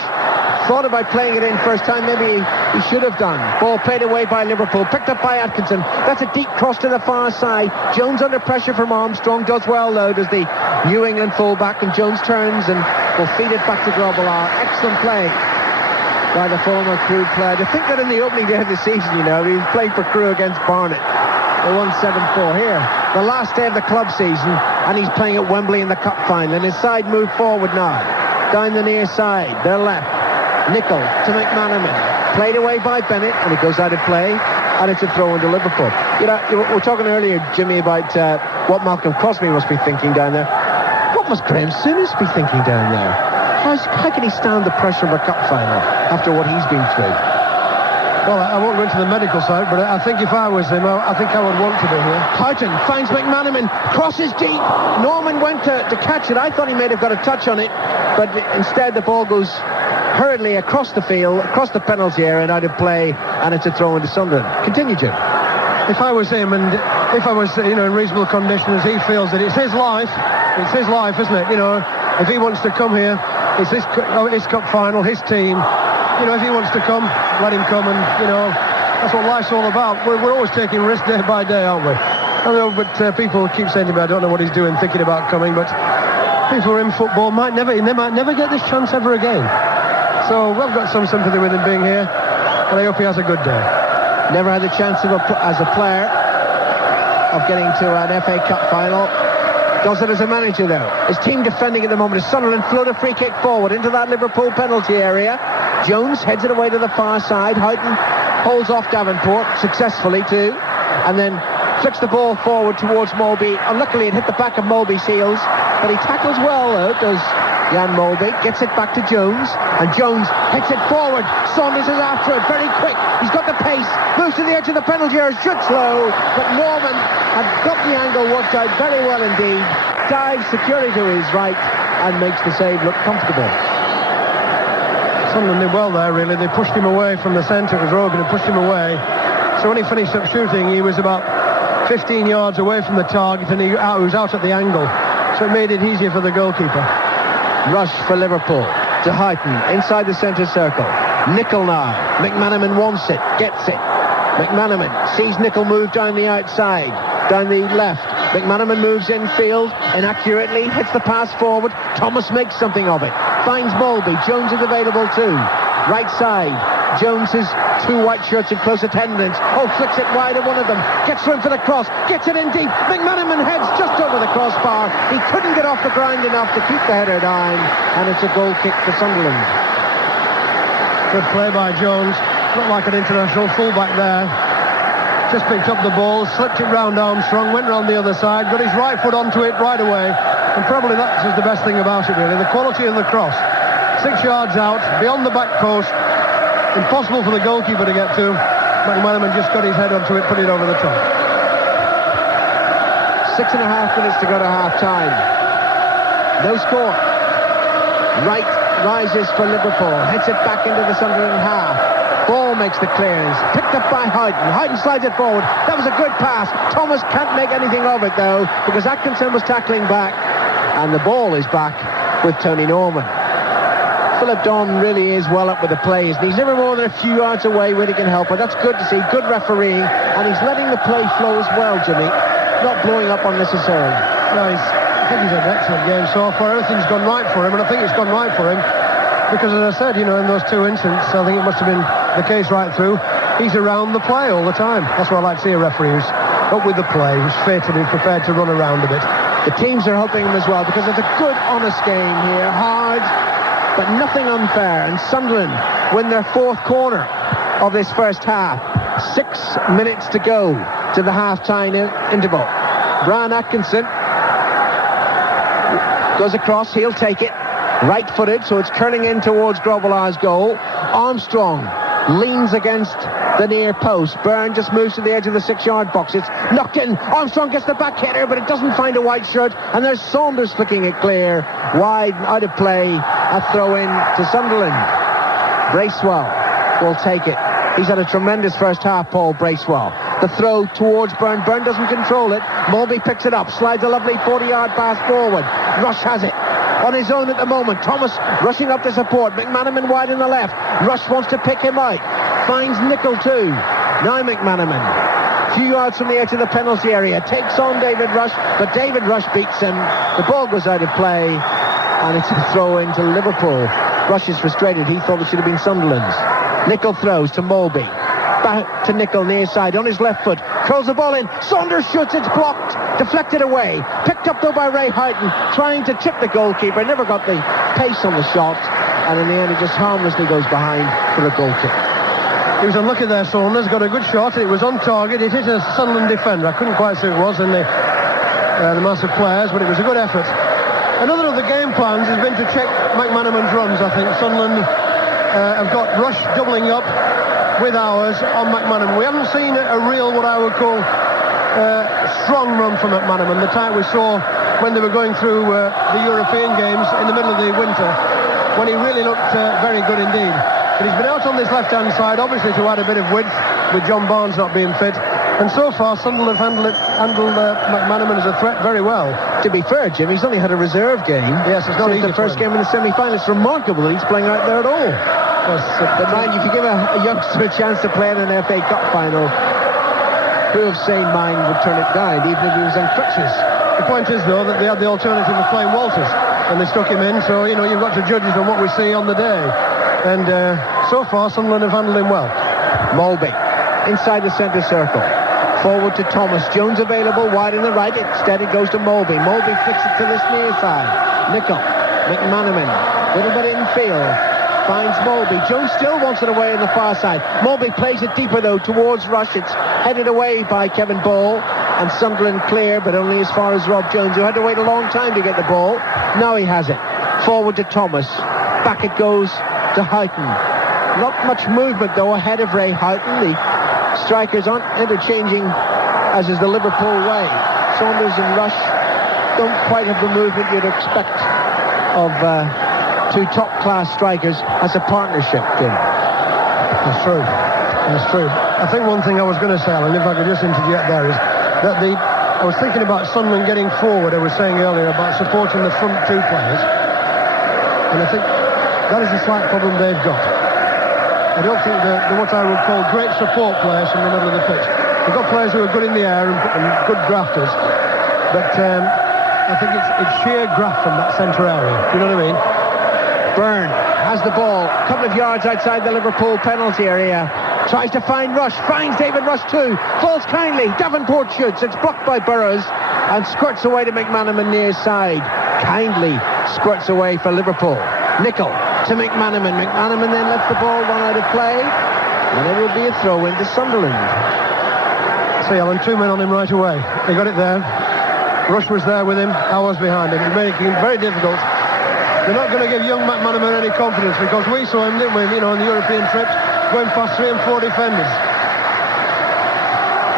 thought about playing it in first time. Maybe he should have done. Ball played away by Liverpool, picked up by Atkinson. That's a deep cross to the far side. Jones under pressure from Armstrong, does well though, does the New England fullback, and Jones turns and will feed it back to Grobbelaar. Excellent play by the former Crewe player. To think that in the opening day of the season, he was playing for Crewe against Barnet. They won 7-4 here. The last day of the club season, and he's playing at Wembley in the cup final. And his side move forward now. Down the near side, their left. Nicol to McManaman. Played away by Bennett, and it goes out of play. And it's a throw into Liverpool. We were talking earlier, Jimmy, about what Malcolm Crosby must be thinking down there. What must Graham Souness be thinking down there? How can he stand the pressure of a cup final after what he's been through? Well, I won't go into the medical side, but I think if I was him, I think I would want to be here. Houghton finds McManaman, crosses deep. Norman went to catch it. I thought he may have got a touch on it, but instead the ball goes hurriedly across the field, across the penalty area and out of play, and it's a throw into Sunderland. Continue, Jim. If I was him, and if I was, in reasonable conditions, he feels that it's his life. It's his life, isn't it? If he wants to come here, it's his cup final, his team. If he wants to come, let him come, and that's what life's all about. We're always taking risks day by day, aren't we? I know, but people keep saying to me, I don't know what he's doing, thinking about coming, but people who are in football might never get this chance ever again. So we've got some sympathy with him being here, and I hope he has a good day. Never had the chance as a player of getting to an FA Cup final. Does it as a manager, though. His team defending at the moment as Sunderland float a free kick forward into that Liverpool penalty area. Jones heads it away to the far side. Houghton holds off Davenport successfully too, and then flicks the ball forward towards Mulby. Unluckily, it hit the back of Mulby's heels, but he tackles well, though, does Jan Mulby. Gets it back to Jones, and Jones hits it forward. Saunders is after it, very quick. He's got the pace, moves to the edge of the penalty area, shoots low, but Norman had got the angle worked out very well indeed. Dives securely to his right and makes the save look comfortable. Sunderland did well there, really. They pushed him away from the centre. It was Rogan who pushed him away. So when he finished up shooting, he was about 15 yards away from the target, and he was out at the angle. So it made it easier for the goalkeeper. Rush for Liverpool to Houghton inside the centre circle. Nicol now. McManaman wants it, gets it. McManaman sees Nicol move down the outside, down the left. McManaman moves infield inaccurately, hits the pass forward. Thomas makes something of it. Finds Mulby. Jones is available too. Right side. Jones has two white shirts in close attendance. Flicks it wide at one of them. Gets room for the cross. Gets it in deep. McManaman heads just over the crossbar. He couldn't get off the ground enough to keep the header down, and it's a goal kick for Sunderland. Good play by Jones. Looked like an international fullback there. Just picked up the ball, slipped it round Armstrong, went round the other side, got his right foot onto it right away, and probably that is the best thing about it, really, the quality of the cross. 6 yards out, beyond the back post, impossible for the goalkeeper to get to. McManaman just got his head onto it, put it over the top. 6.5 minutes to go to half-time. No score. Wright rises for Liverpool, hits it back into the Sunderland half. Ball makes the clearance, picked up by Houghton. Houghton slides it forward. That was a good pass. Thomas can't make anything of it, though, because Atkinson was tackling back, and the ball is back with Tony Norman. Philip Don really is well up with the play, isn't he? He's never more than a few yards away when he can help it. That's good to see. Good refereeing, and he's letting the play flow as well, Jimmy. Not blowing up unnecessarily. No, I think he's had an excellent game so far. Everything's gone right for him, and I think it's gone right for him because, as I said, in those two incidents, I think it must have been the case right through. He's around the play all the time. That's what I like to see a referee who's up with the play, who's fit and who's prepared to run around a bit. The teams are helping him as well because it's a good, honest game here. Hard, but nothing unfair. And Sunderland win their fourth corner of this first half. 6 minutes to go to the half-time interval. Brian Atkinson goes across, he'll take it. Right-footed, so it's curling in towards Grobbelaar's goal. Armstrong leans against the near post. Byrne just moves to the edge of the 6-yard box. It's knocked in. Armstrong gets the back header, but it doesn't find a white shirt. And there's Saunders flicking it clear. Wide, out of play. A throw-in to Sunderland. Bracewell will take it. He's had a tremendous first half, Paul Bracewell. The throw towards Byrne. Byrne doesn't control it. Mulby picks it up. Slides a lovely 40-yard pass forward. Rush has it. on his own at the moment. Thomas rushing up to support. McManaman wide in the left. Rush wants to pick him out. Finds Nicol too. Now McManaman, a few yards from the edge of the penalty area, takes on David Rush, but David Rush beats him. The ball goes out of play, and it's a throw into Liverpool. Rush is frustrated. He thought it should have been Sunderland's. Nicol throws to Molby. Back to Nicol near side on his left foot. Curls the ball in. Saunders shoots. It's blocked. Deflected away. Picked up though by Ray Houghton, trying to chip the goalkeeper. Never got the pace on the shot. And in the end, it just harmlessly goes behind for a goal kick. He was unlucky there, Saunders. Got a good shot. It was on target. It hit a Sunderland defender. I couldn't quite see who it was in the mass of players, but it was a good effort. Another of the game plans has been to check McManaman's runs, I think. Sunderland have got Rush doubling up with ours on McManaman. We haven't seen a real, what I would call, strong run from McManaman. The type we saw when they were going through the European games in the middle of the winter, when he really looked very good indeed. But he's been out on this left-hand side, obviously to add a bit of width, with John Barnes not being fit. And so far, Sunderland have handled McManaman as a threat very well. To be fair, Jim, he's only had a reserve game. Yes, it's not easy. The first game in the semi-final. It's remarkable that he's playing out there at all. Yes, but mind, if you give a youngster a chance to play in an FA Cup final, who of sane mind would turn it down, even if he was on crutches? The point is, though, that they had the alternative of playing Walters, and they stuck him in. So, you've got to judge it on what we see on the day. And so far, Sunderland have handled him well. Molby inside the centre circle. Forward to Thomas. Jones available wide in the right. Instead it goes to Molby. Molby flicks it to this near side. Nicol. McManaman. Little bit infield. Finds Molby. Jones still wants it away on the far side. Molby plays it deeper though towards Rush. It's headed away by Kevin Ball. And Sunderland clear, but only as far as Rob Jones, who had to wait a long time to get the ball. Now he has it. Forward to Thomas. Back it goes to Houghton. Not much movement though ahead of Ray Houghton. The strikers aren't interchanging as is the Liverpool way. Saunders and Rush don't quite have the movement you'd expect of two top-class strikers as a partnership, Jim. That's true. That's true. I think one thing I was going to say, Alan, if I could just interject there, is that I was thinking about Sunderland getting forward. I was saying earlier about supporting the front two players, and I think that is a slight problem they've got. I don't think they're what I would call great support players from the middle of the pitch. They've got players who are good in the air and good grafters, but I think it's sheer graft from that centre area. You know what I mean? Byrne has the ball, a couple of yards outside the Liverpool penalty area. Tries to find Rush, finds David Rush too. Falls kindly, Davenport shoots. It's blocked by Burrows and squirts away to McManaman near side. Kindly squirts away for Liverpool. Nicol to McManaman. McManaman then lets the ball run out of play, and it will be a throw into Sunderland. See, Alan, 2 men on him right away. They got it there. Rush was there with him. I was behind him. It made it very difficult. They're not going to give young McManaman any confidence, because we saw him, didn't we, on the European trips, going past 3 and 4 defenders.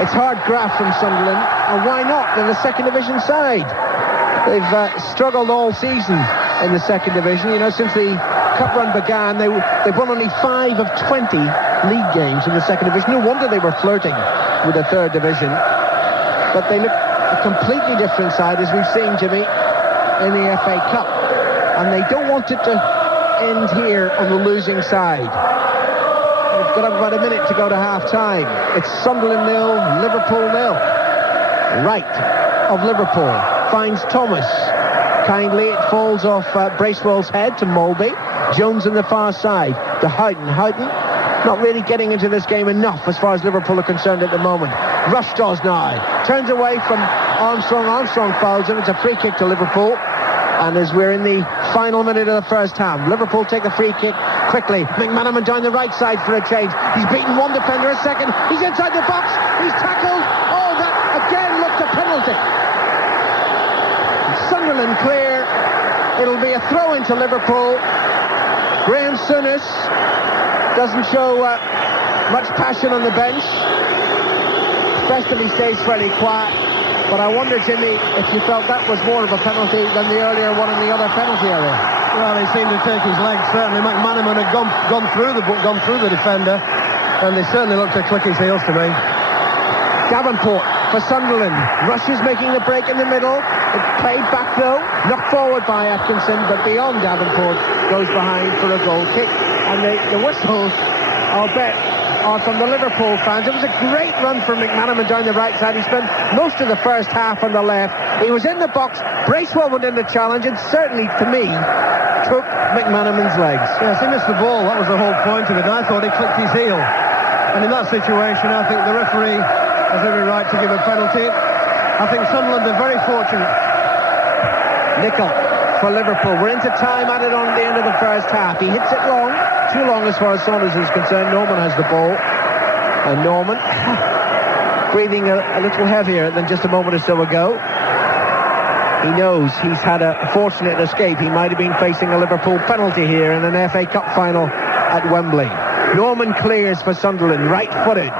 It's hard graft from Sunderland, and why not? They're the second division side. They've struggled all season in the second division. Since the cup run began, they've won only 5 of 20 league games in the second division. No wonder they were flirting with the third division. But they look a completely different side, as we've seen, Jimmy, in the FA Cup. And they don't want it to end here on the losing side. We've got about a minute to go to half-time. It's Sunderland 0, Liverpool 0. Right of Liverpool finds Thomas. Kindly, it falls off Bracewell's head to Molby. Jones on the far side to Houghton. Houghton not really getting into this game enough as far as Liverpool are concerned at the moment. Rush does now. Turns away from Armstrong. Armstrong fouls him. It's a free kick to Liverpool. And as we're in the final minute of the first half, Liverpool take the free kick quickly. McManaman down the right side for a change. He's beaten one defender a second. He's inside the box. He's tackled. Oh, that again looked a penalty. Sunderland clear. It'll be a throw into Liverpool. Graham Souness doesn't show much passion on the bench. Preston, he stays fairly quiet. But I wonder, Jimmy, if you felt that was more of a penalty than the earlier one in the other penalty area. Well, he seemed to take his legs, certainly. McManaman had gone through the defender, and they certainly looked to click his heels to me. Davenport for Sunderland. Rush is making the break in the middle. It's played back though, knocked forward by Atkinson, but beyond Davenport, goes behind for a goal kick. And the whistles, I'll bet, are from the Liverpool fans. It was a great run from McManaman down the right side. He spent most of the first half on the left. He was in the box, Bracewell went in the challenge, and certainly, to me, took McManaman's legs. Yes, he missed the ball. That was the whole point of it. I thought he clicked his heel. And in that situation, I think the referee has every right to give a penalty. I think Sunderland are very fortunate. Nickel for Liverpool. We're into time added on at the end of the first half. He hits it long, too long as far as Saunders is concerned. Norman has the ball. And Norman breathing a little heavier than just a moment or so ago. He knows he's had a fortunate escape. He might have been facing a Liverpool penalty here in an FA Cup final at Wembley. Norman clears for Sunderland, right-footed.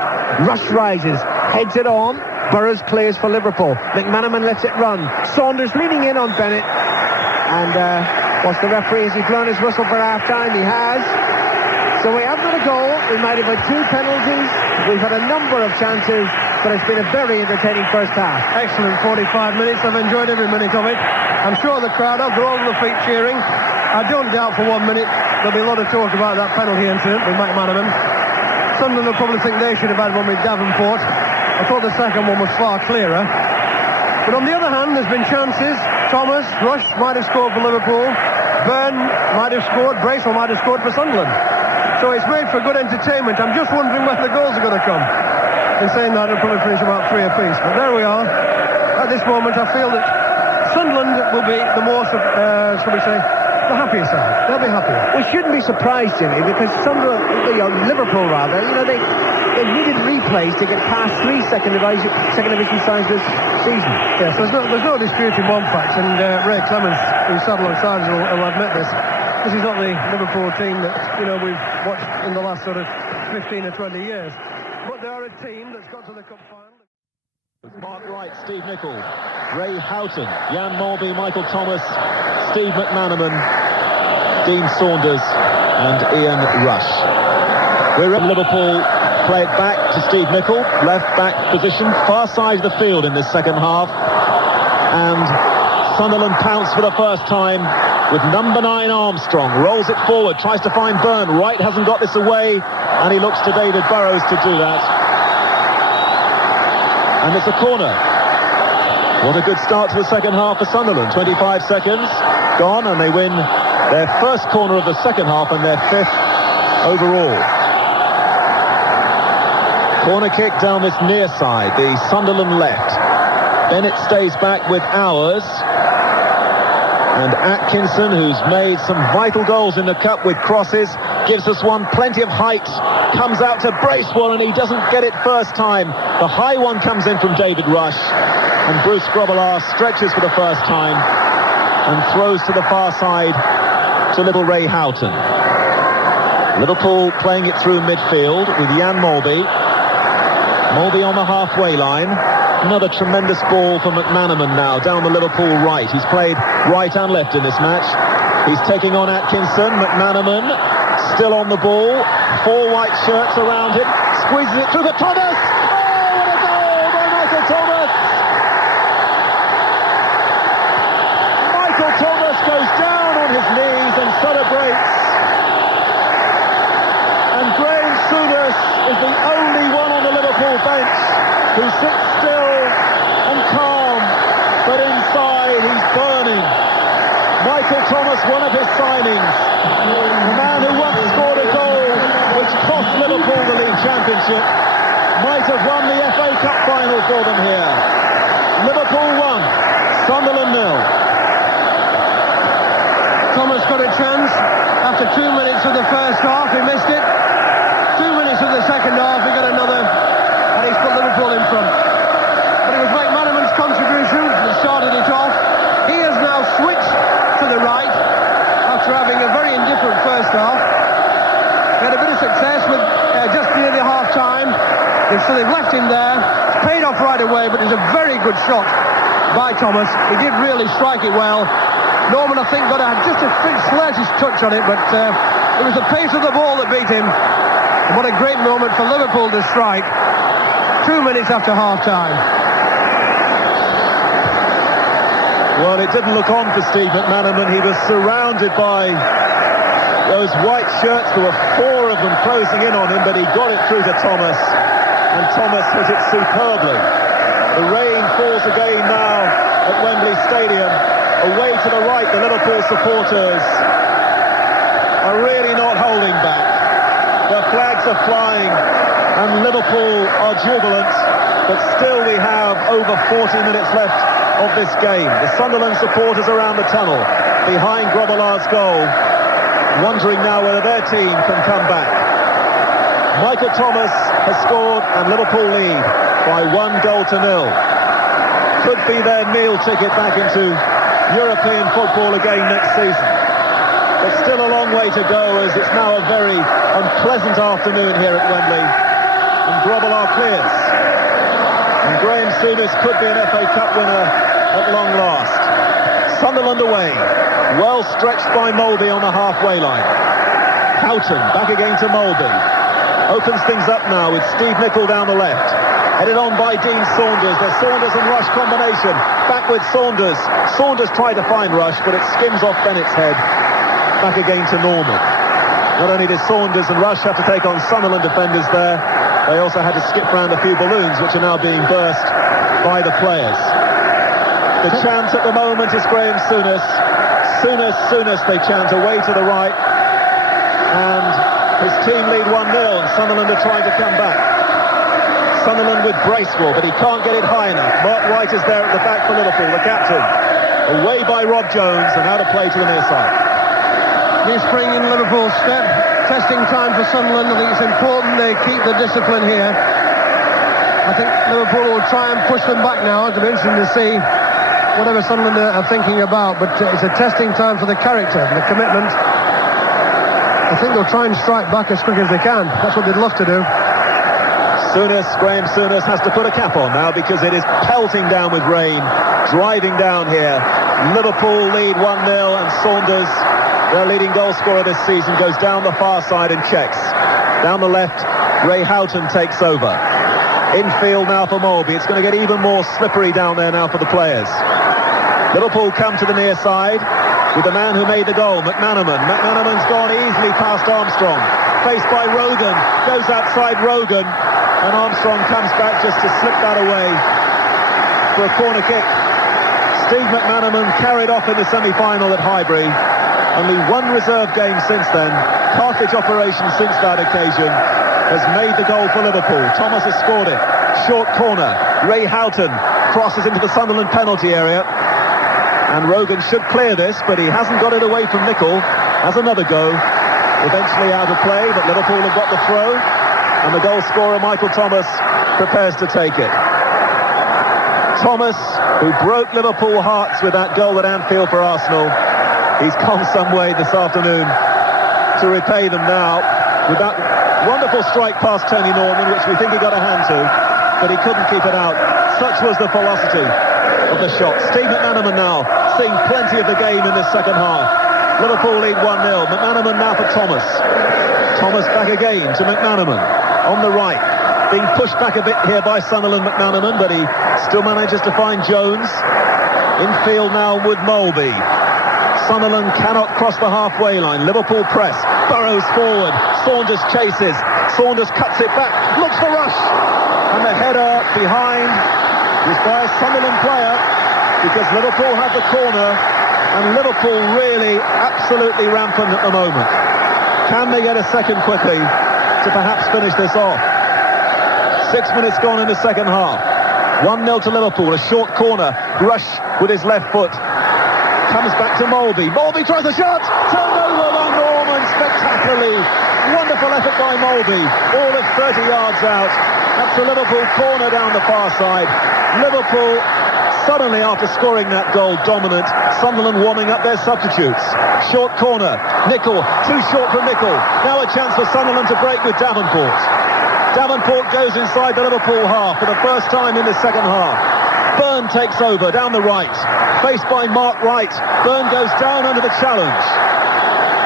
Rush rises, heads it on. Burrows clears for Liverpool. McManaman lets it run. Saunders leaning in on Bennett. And what's the referee? Has he blown his whistle for half-time? He has. So we haven't had a goal. We might have had 2 penalties. We've had a number of chances, but it's been a very entertaining first half. Excellent 45 minutes. I've enjoyed every minute of it. I'm sure the crowd will go over the feet cheering. I don't doubt for 1 minute there'll be a lot of talk about that penalty incident with McManaman. Sunderland will probably think they should have had one with Davenport. I thought the second one was far clearer. But on the other hand, there's been chances. Thomas, Rush might have scored for Liverpool. Byrne might have scored. Bracewell might have scored for Sunderland. So it's made for good entertainment. I'm just wondering where the goals are going to come. In saying that, it'll probably finish about 3 apiece. But there we are. At this moment, I feel that Sunderland will be the more, shall we say, the happier side. They'll be happier. We shouldn't be surprised, Jimmy, because Liverpool rather, they needed replays to get past 3 second division sides this season. Yes, there's no disputing one fact, and Ray Clemens, who sat alongside us, will admit this. This is not the Liverpool team that we've watched in the last sort of 15 or 20 years, but they are a team that's got to the cup final. Mark Wright, Steve Nicol, Ray Houghton, Jan Molby, Michael Thomas, Steve McManaman, Dean Saunders and Ian Rush. We're at Liverpool. Play it back to Steve Nicol, left back position, far side of the field in this second half. And Sunderland pounce for the first time with number 9 Armstrong, rolls it forward, tries to find Byrne. Wright hasn't got this away, and he looks to David Burrows to do that. And it's a corner. What a good start to the second half for Sunderland. 25 seconds gone, and they win their first corner of the second half and their 5th overall. Corner kick down this near side, the Sunderland left. Bennett stays back with Hours. And Atkinson, who's made some vital goals in the cup with crosses, gives us one, plenty of height, comes out to Bracewell, and he doesn't get it first time. The high one comes in from David Rush, and Bruce Grobbelaar stretches for the first time and throws to the far side to little Ray Houghton. Liverpool playing it through midfield with Jan Molby. Molby on the halfway line. Another tremendous ball for McManaman now, down the Liverpool right. He's played right and left in this match. He's taking on Atkinson. McManaman still on the ball. 4 white shirts around him. Squeezes it through the Thomas. Oh, what a goal by Michael Thomas! Michael Thomas goes down on his knees and celebrates. And Graham Souness is the only one on the Liverpool bench who sits still and calm, but inside he's burning. Michael Thomas, one of his signings, the man who once scored a goal which cost Liverpool the league championship, might have won the FA Cup final for them here. Liverpool 1, Sunderland 0. Thomas got a chance after 2 minutes of the first half. He missed it. 2 minutes of the second half, he got another, and he's put Liverpool in front. But it was McManaman's contribution that started it off. He has now switched to the right after having a very indifferent first half. He had a bit of success with just near the half-time. So they've left him there. It's paid off right away, but it was a very good shot by Thomas. He did really strike it well. Norman, I think, got just a slightest touch on it, but it was the pace of the ball that beat him. And what a great moment for Liverpool to strike 2 minutes after half-time. Well, it didn't look on for Steve McManaman. He was surrounded by those white shirts. There were 4 of them closing in on him, but he got it through to Thomas, and Thomas hit it superbly. The rain falls again now at Wembley Stadium. Away to the right, the Liverpool supporters are really not holding back. Their flags are flying, and Liverpool are jubilant, but still we have over 40 minutes left of this game. The Sunderland supporters around the tunnel, behind Grobbelaar's goal, wondering now whether their team can come back. Michael Thomas has scored, and Liverpool lead by 1-0. Could be their meal ticket back into European football again next season. But still a long way to go, as it's now a very unpleasant afternoon here at Wembley. And Grobbelaar clears. And Graham Souness could be an FA Cup winner at long last. Sunderland away. Well stretched by Molby on the halfway line. Houghton back again to Molby. Opens things up now with Steve Nicol down the left. Headed on by Dean Saunders. There's Saunders and Rush combination. Back with Saunders. Saunders tried to find Rush, but it skims off Bennett's head. Back again to Norman. Not only did Saunders and Rush have to take on Sunderland defenders there, they also had to skip round a few balloons, which are now being burst by the players. The chant at the moment is Graham Souness. Souness, Souness, they chant away to the right. And his team lead 1-0, and Sunderland are trying to come back. Sunderland with Bracewell, but he can't get it high enough. Mark Wright is there at the back for Liverpool, the captain. Away by Rob Jones, and out of play to the near side. New spring in Liverpool's step. Testing time for Sunderland. I think it's important they keep the discipline here. I think Liverpool will try and push them back now. It'll be interesting to see whatever Sunderland are thinking about, but it's a testing time for the character and the commitment. I think they'll try and strike back as quick as they can. That's what they'd love to do. Graham Souness has to put a cap on now, because it is pelting down with rain, driving down here. Liverpool lead 1-0, and Saunders, their leading goal scorer this season, goes down the far side and checks. Down the left, Ray Houghton takes over. Infield now for Molby. It's going to get even more slippery down there now for the players. Liverpool come to the near side with the man who made the goal, McManaman. McManaman's gone easily past Armstrong. Faced by Rogan, goes outside Rogan, and Armstrong comes back just to slip that away for a corner kick. Steve McManaman carried off in the semi-final at Highbury. Only one reserve game since then. Carthage operation since that occasion has made the goal for Liverpool. Thomas has scored it. Short corner. Ray Houghton crosses into the Sunderland penalty area. And Rogan should clear this, but he hasn't got it away from Nicol. Has another go. Eventually out of play, but Liverpool have got the throw. And the goal scorer, Michael Thomas, prepares to take it. Thomas, who broke Liverpool hearts with that goal at Anfield for Arsenal, he's come some way this afternoon to repay them now with that wonderful strike past Tony Norman, which we think he got a hand to, but he couldn't keep it out. Such was the velocity of the shot. Steve McManaman now seeing plenty of the game in this second half. Liverpool lead 1-0. McManaman now for Thomas. Thomas back again to McManaman on the right. Being pushed back a bit here by Sunderland, McManaman, but he still manages to find Jones. Infield now with Molby. Sunderland cannot cross the halfway line. Liverpool press. Burrows forward. Saunders chases. Saunders cuts it back. Looks for Rush. And the header behind is by a Sunderland player, because Liverpool have the corner, and Liverpool really absolutely rampant at the moment. Can they get a second quickly to perhaps finish this off? 6 minutes gone in the second half. 1-0 to Liverpool. A short corner. Rush with his left foot. Comes back to Molby. Molby tries a shot. Turned over by Norman spectacularly. Wonderful effort by Molby. All of 30 yards out. That's a Liverpool corner down the far side. Liverpool suddenly, after scoring that goal, dominant. Sunderland warming up their substitutes. Short corner. Nicol. Too short for Nicol. Now a chance for Sunderland to break with Davenport. Davenport goes inside the Liverpool half for the first time in the second half. Byrne takes over down the right. Faced by Mark Wright. Byrne goes down under the challenge.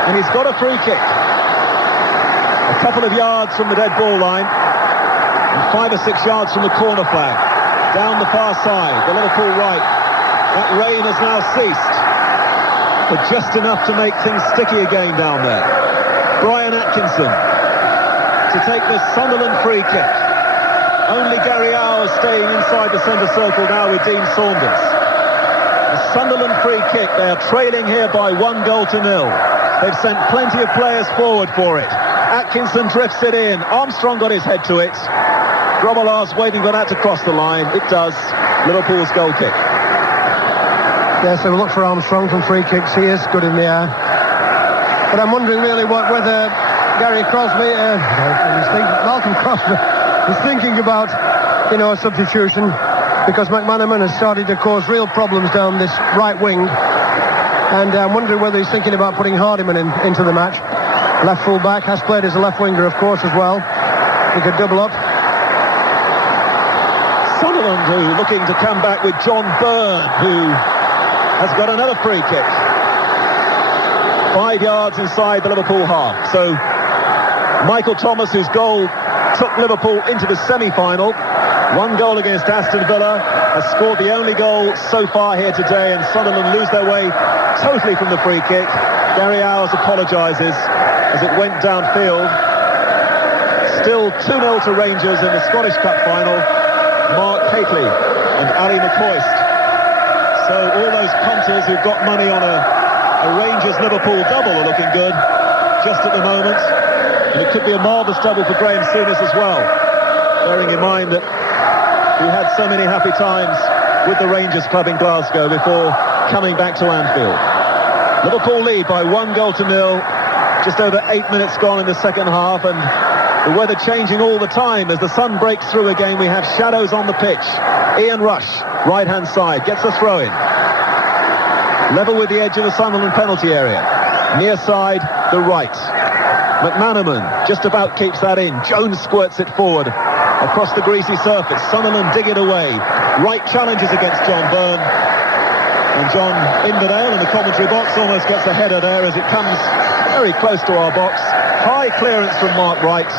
And he's got a free kick. A couple of yards from the dead ball line. And 5 or 6 yards from the corner flag. Down the far side, the Liverpool right. That rain has now ceased, but just enough to make things sticky again down there. Brian Atkinson to take this Sunderland free kick. Only Gary Howe staying inside the centre circle now with Dean Saunders. The Sunderland free kick, they are trailing here by 1-0. They've sent plenty of players forward for it. Atkinson drifts it in. Armstrong got his head to it. Grobbelaar's waiting for that to cross the line. It does. Liverpool's goal kick. Yes, so we'll look for Armstrong from free kicks. He is good in the air. But I'm wondering really whether Malcolm Crosby is thinking about, a substitution, because McManaman has started to cause real problems down this right wing. And I'm wondering whether he's thinking about putting Hardiman into the match. Left full back, has played as a left winger, of course, as well. He could double up. Sunderland, who looking to come back with John Byrne, who has got another free kick. 5 yards inside the Liverpool half. So Michael Thomas, whose goal took Liverpool into the semi-final, 1 goal against Aston Villa, has scored the only goal so far here today, and Sunderland lose their way totally from the free kick. Gary Howe apologises as it went downfield. Still 2-0 to Rangers in the Scottish Cup final. Mark Hateley and Ali McCoist. So all those punters who've got money on a Rangers-Liverpool double are looking good just at the moment. And it could be a marvellous double for Graham Souness as well, bearing in mind that we had so many happy times with the Rangers club in Glasgow before coming back to Anfield. Liverpool lead by 1-0, just over 8 minutes gone in the second half, and the weather changing all the time. As the sun breaks through again, we have shadows on the pitch. Ian Rush, right-hand side, gets a throw-in. Level with the edge of the Sunderland penalty area. Near side, the right. McManaman just about keeps that in. Jones squirts it forward across the greasy surface. Sunderland dig it away. Wright challenges against John Byrne. And John Inverdale in the commentary box almost gets a header there as it comes very close to our box. High clearance from Mark Wright.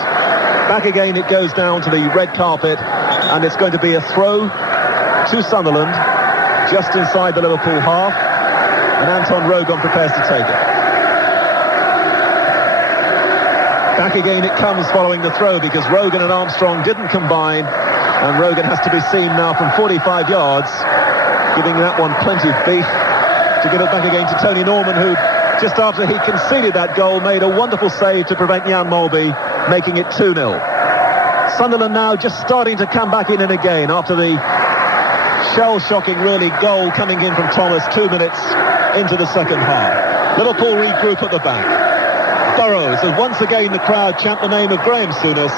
Back again it goes down to the red carpet, and it's going to be a throw to Sunderland just inside the Liverpool half, and Anton Rogon prepares to take it. Back again it comes following the throw, because Rogan and Armstrong didn't combine, and Rogan has to be seen now from 45 yards, giving that one plenty of beef to give it back again to Tony Norman, who just after he conceded that goal made a wonderful save to prevent Jan Molby making it 2-0. Sunderland now just starting to come back in and again after the shell-shocking really goal coming in from Thomas 2 minutes into the second half. Liverpool regroup at the back. Burrows, and once again the crowd chant the name of Graham Souness,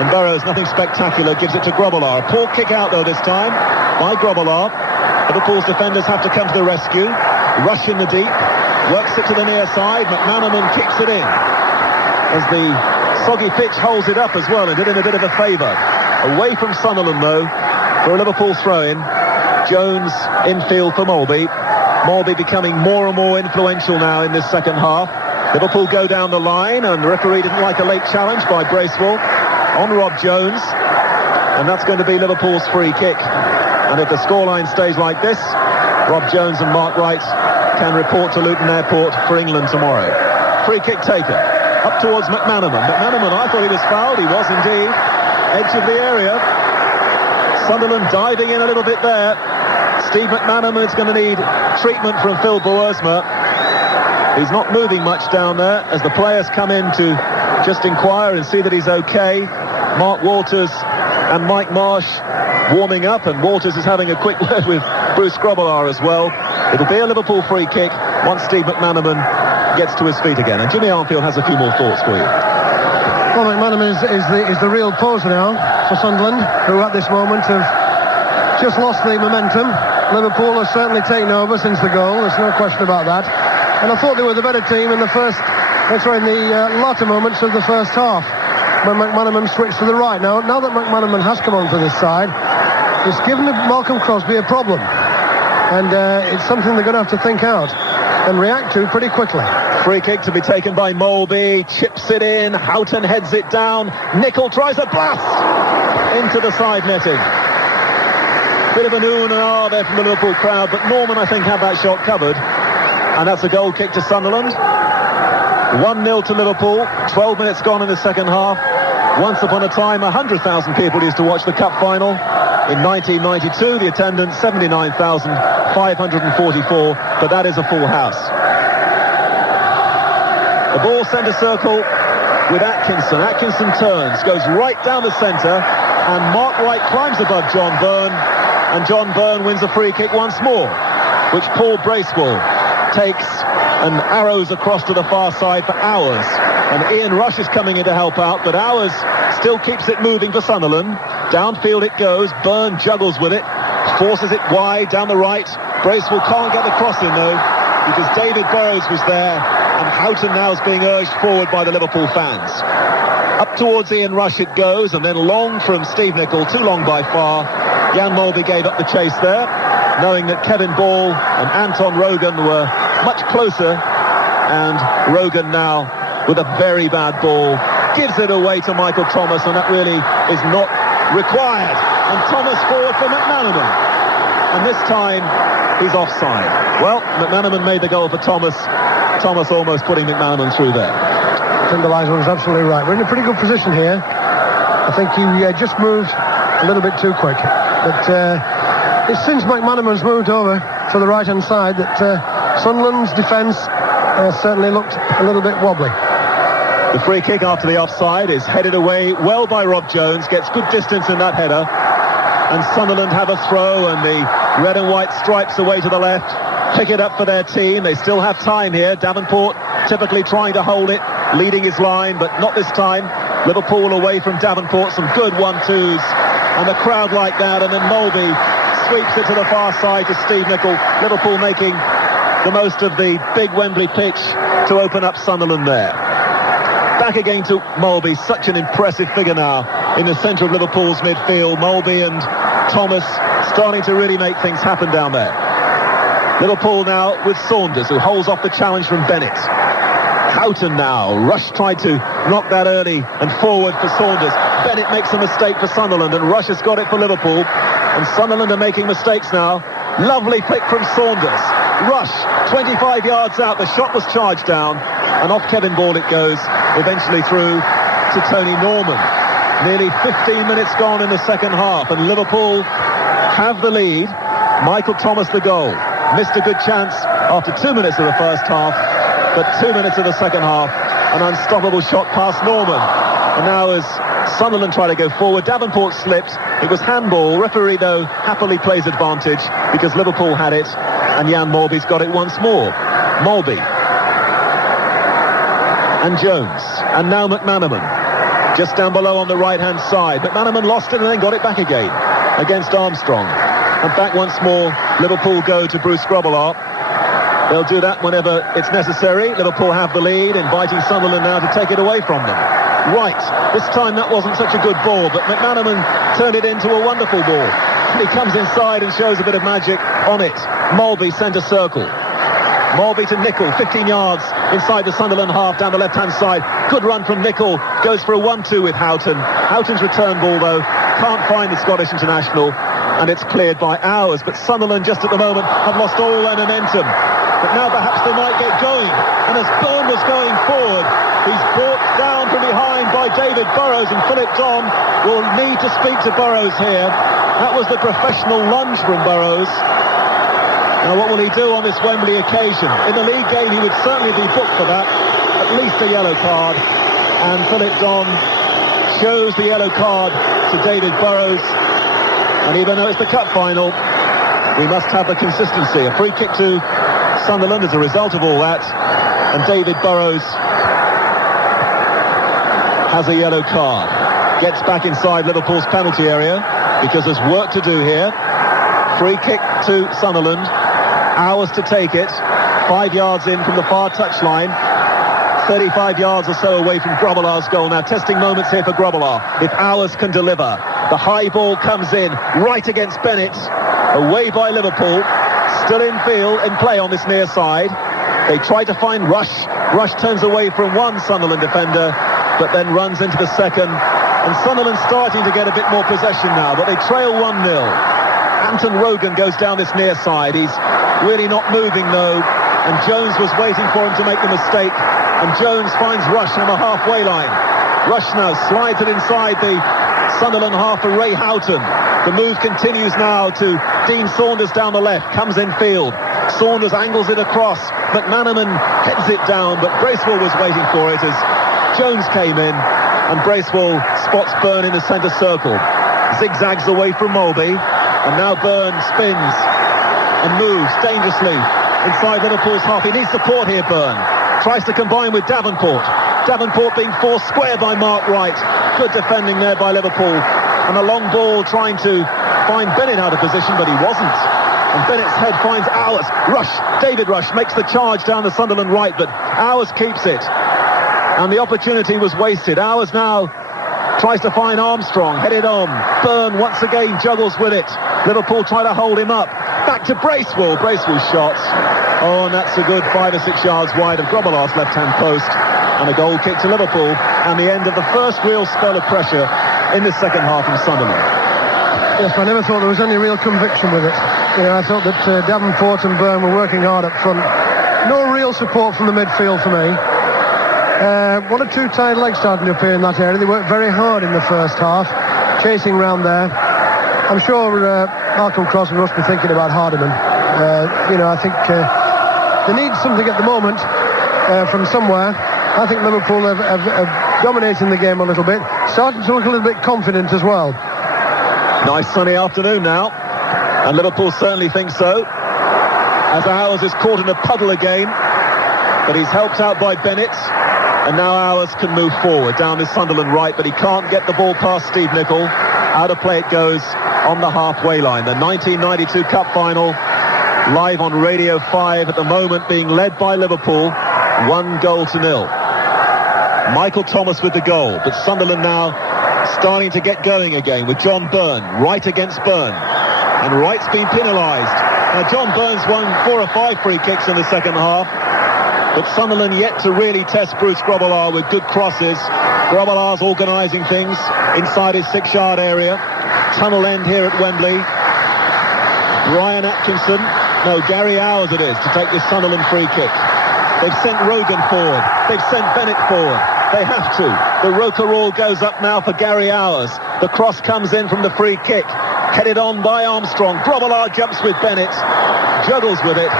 and Burrows, nothing spectacular, gives it to Grobbelaar. A poor kick out though this time by Grobbelaar. Liverpool's defenders have to come to the rescue. Rush in the deep, works it to the near side. McManaman kicks it in as the soggy pitch holds it up as well, and did him a bit of a favour. Away from Sunderland though for a Liverpool throw-in. Jones infield for Molby. Molby becoming more and more influential now in this second half. Liverpool go down the line, and the referee didn't like a late challenge by Bracewell on Rob Jones, and that's going to be Liverpool's free kick. And if the scoreline stays like this, Rob Jones and Mark Wright can report to Luton Airport for England tomorrow. Free kick taken up towards McManaman. McManaman, I thought he was fouled. He was indeed. Edge of the area. Sunderland diving in a little bit there. Steve McManaman is going to need treatment from Phil Boersma. He's not moving much down there as the players come in to just inquire and see that he's okay. Mark Walters and Mike Marsh warming up, and Walters is having a quick word with Bruce Grobbelaar as well. It'll be a Liverpool free kick once Steve McManaman gets to his feet again. And Jimmy Armfield has a few more thoughts for you. Well, McManaman is the real poser now for Sunderland, who at this moment have just lost the momentum. Liverpool has certainly taken over since the goal, there's no question about that. And I thought they were the better team in the latter moments of the first half, when McManaman switched to the right. Now that McManaman has come onto this side, it's given Malcolm Crosby a problem. And it's something they're going to have to think out and react to pretty quickly. Free kick to be taken by Molby, chips it in, Houghton heads it down, Nicol tries a blast into the side netting. Bit of an ooh and an ah there from the Liverpool crowd, but Norman, I think, had that shot covered. And that's a goal kick to Sunderland. 1-0 to Liverpool, 12 minutes gone in the second half. Once upon a time, 100,000 people used to watch the cup final. In 1992, the attendance, 79,544, but that is a full house. The ball centre circle with Atkinson. Atkinson turns, goes right down the centre, and Mark Wright climbs above John Byrne, and John Byrne wins a free kick once more, which Paul Bracewell takes and arrows across to the far side for Hours. And Ian Rush is coming in to help out, but Hours still keeps it moving for Sunderland. Downfield it goes, Byrne juggles with it, forces it wide down the right. Bracewell can't get the cross in though, because David Burrows was there, and Houghton now is being urged forward by the Liverpool fans. Up towards Ian Rush it goes, and then long from Steve Nicol, too long by far. Jan Molby gave up the chase there, knowing that Kevin Ball and Anton Rogan were much closer, and Rogan now with a very bad ball gives it away to Michael Thomas, and that really is not required. And Thomas forward for McManaman, and this time he's offside. Well, McManaman made the goal for Thomas. Thomas almost putting McManaman through there. I think the linesman was absolutely right. We're in a pretty good position here. I think he just moved a little bit too quick. But it's since McManaman's moved over to the right-hand side that Sunderland's defence certainly looked a little bit wobbly. The free kick after the offside is headed away well by Rob Jones, gets good distance in that header, and Sunderland have a throw, and the red and white stripes away to the left pick it up for their team. They still have time here. Davenport typically trying to hold it, leading his line, but not this time. Liverpool away from Davenport, some good 1-2s, and the crowd like that, and then Molby sweeps it to the far side to Steve Nicol. Liverpool making the most of the big Wembley pitch to open up Sunderland there. Back again to Molby, such an impressive figure now in the centre of Liverpool's midfield. Molby and Thomas starting to really make things happen down there. Liverpool now with Saunders, who holds off the challenge from Bennett. Houghton now. Rush tried to knock that early and forward for Saunders. Bennett makes a mistake for Sunderland, and Rush has got it for Liverpool. And Sunderland are making mistakes now. Lovely pick from Saunders. Rush, 25 yards out. The shot was charged down, and off Kevin Ball it goes, eventually through to Tony Norman. Nearly 15 minutes gone in the second half, and Liverpool have the lead. Michael Thomas the goal. Missed a good chance after 2 minutes of the first half, but 2 minutes of the second half, an unstoppable shot past Norman. And now as Sunderland try to go forward, Davenport slipped. It was handball. Referee, though, happily plays advantage because Liverpool had it, and Jan Molby's got it once more. Molby. And Jones. And now McManaman. Just down below on the right-hand side. McManaman lost it and then got it back again against Armstrong. And back once more, Liverpool go to Bruce Grobbelaar. They'll do that whenever it's necessary. Liverpool have the lead, inviting Sunderland now to take it away from them. Right, this time that wasn't such a good ball, but McManaman turned it into a wonderful ball. And he comes inside and shows a bit of magic on it. Molby centre circle. Molby to Nicol, 15 yards inside the Sunderland half down the left-hand side. Good run from Nicol, goes for a 1-2 with Houghton. Houghton's return ball, though, can't find the Scottish international, and it's cleared by Hours. But Sunderland, just at the moment, have lost all their momentum. But now perhaps they might get going. And as Byrne was going forward, he's brought down from behind by David Burrows, and Philip Don will need to speak to Burrows here. That was the professional lunge from Burrows. Now what will he do on this Wembley occasion? In the league game he would certainly be booked for that, at least a yellow card. And Philip Don shows the yellow card to David Burrows. And even though it's the cup final, we must have the consistency. A free kick to Sunderland as a result of all that, and David Burrows has a yellow card. Gets back inside Liverpool's penalty area because there's work to do here. Free kick to Sunderland. Hours to take it. 5 yards in from the far touchline. 35 yards or so away from Grobbelaar's goal. Now testing moments here for Grobbelaar. If Hours can deliver. The high ball comes in right against Bennett. Away by Liverpool. Still in field, in play on this near side. They try to find Rush. Rush turns away from one Sunderland defender, but then runs into the second. And Sunderland starting to get a bit more possession now, but they trail 1-0. Anton Rogan goes down this near side. He's really not moving though, and Jones was waiting for him to make the mistake, and Jones finds Rush on the halfway line. Rush now slides it inside the Sunderland half for Ray Houghton. The move continues now to Dean Saunders down the left, comes in field. Saunders angles it across, McManaman heads it down, but Bracewell was waiting for it as Jones came in, and Bracewell spots Byrne in the centre circle. Zigzags away from Mulby, and now Byrne spins and moves dangerously inside Liverpool's half. He needs support here, Byrne. Tries to combine with Davenport. Davenport being forced square by Mark Wright. Good defending there by Liverpool. And a long ball trying to find Bennett out of position, but he wasn't. And Bennett's head finds Owers. Rush, David Rush, makes the charge down the Sunderland right, but Owers keeps it. And the opportunity was wasted. Owers now tries to find Armstrong, headed on. Byrne once again juggles with it. Liverpool try to hold him up. Back to Bracewell. Bracewell's shots. Oh, and that's a good 5 or 6 yards wide of Grobbelaar's left-hand post. And a goal kick to Liverpool. And the end of the first real spell of pressure in the second half in Sunderland. Yes, I never thought there was any real conviction with it. You know, I thought that Davenport and Byrne were working hard up front. No real support from the midfield for me. One or two tight legs starting to appear in that area. They worked very hard in the first half, chasing round there. I'm sure Malcolm Crosby must be thinking about Hardiman. I think they need something at the moment from somewhere. I think Liverpool have dominated the game a little bit, starting to look a little bit confident as well. Nice sunny afternoon now, and Liverpool certainly think so. As Owers is caught in a puddle again, but he's helped out by Bennett, and now Owers can move forward down his Sunderland right, but he can't get the ball past Steve Nicol. Out of play it goes on the halfway line. The 1992 Cup Final, live on Radio 5 at the moment, being led by Liverpool, 1-0. Michael Thomas with the goal, but Sunderland now starting to get going again with John Byrne, Wright against Byrne, and Wright's been penalised. Now John Byrne's won 4 or 5 free kicks in the second half, but Sunderland yet to really test Bruce Grobbelaar with good crosses. Grobbelaar's organising things inside his 6-yard area. Tunnel end here at Wembley. Gary Owers it is to take this Sunderland free kick. They've sent Rogan forward. They've sent Bennett forward. They have to. The Rokerall goes up now for Gary Owers. The cross comes in from the free kick. Headed on by Armstrong. Grobbelaar jumps with Bennett. Juggles with it.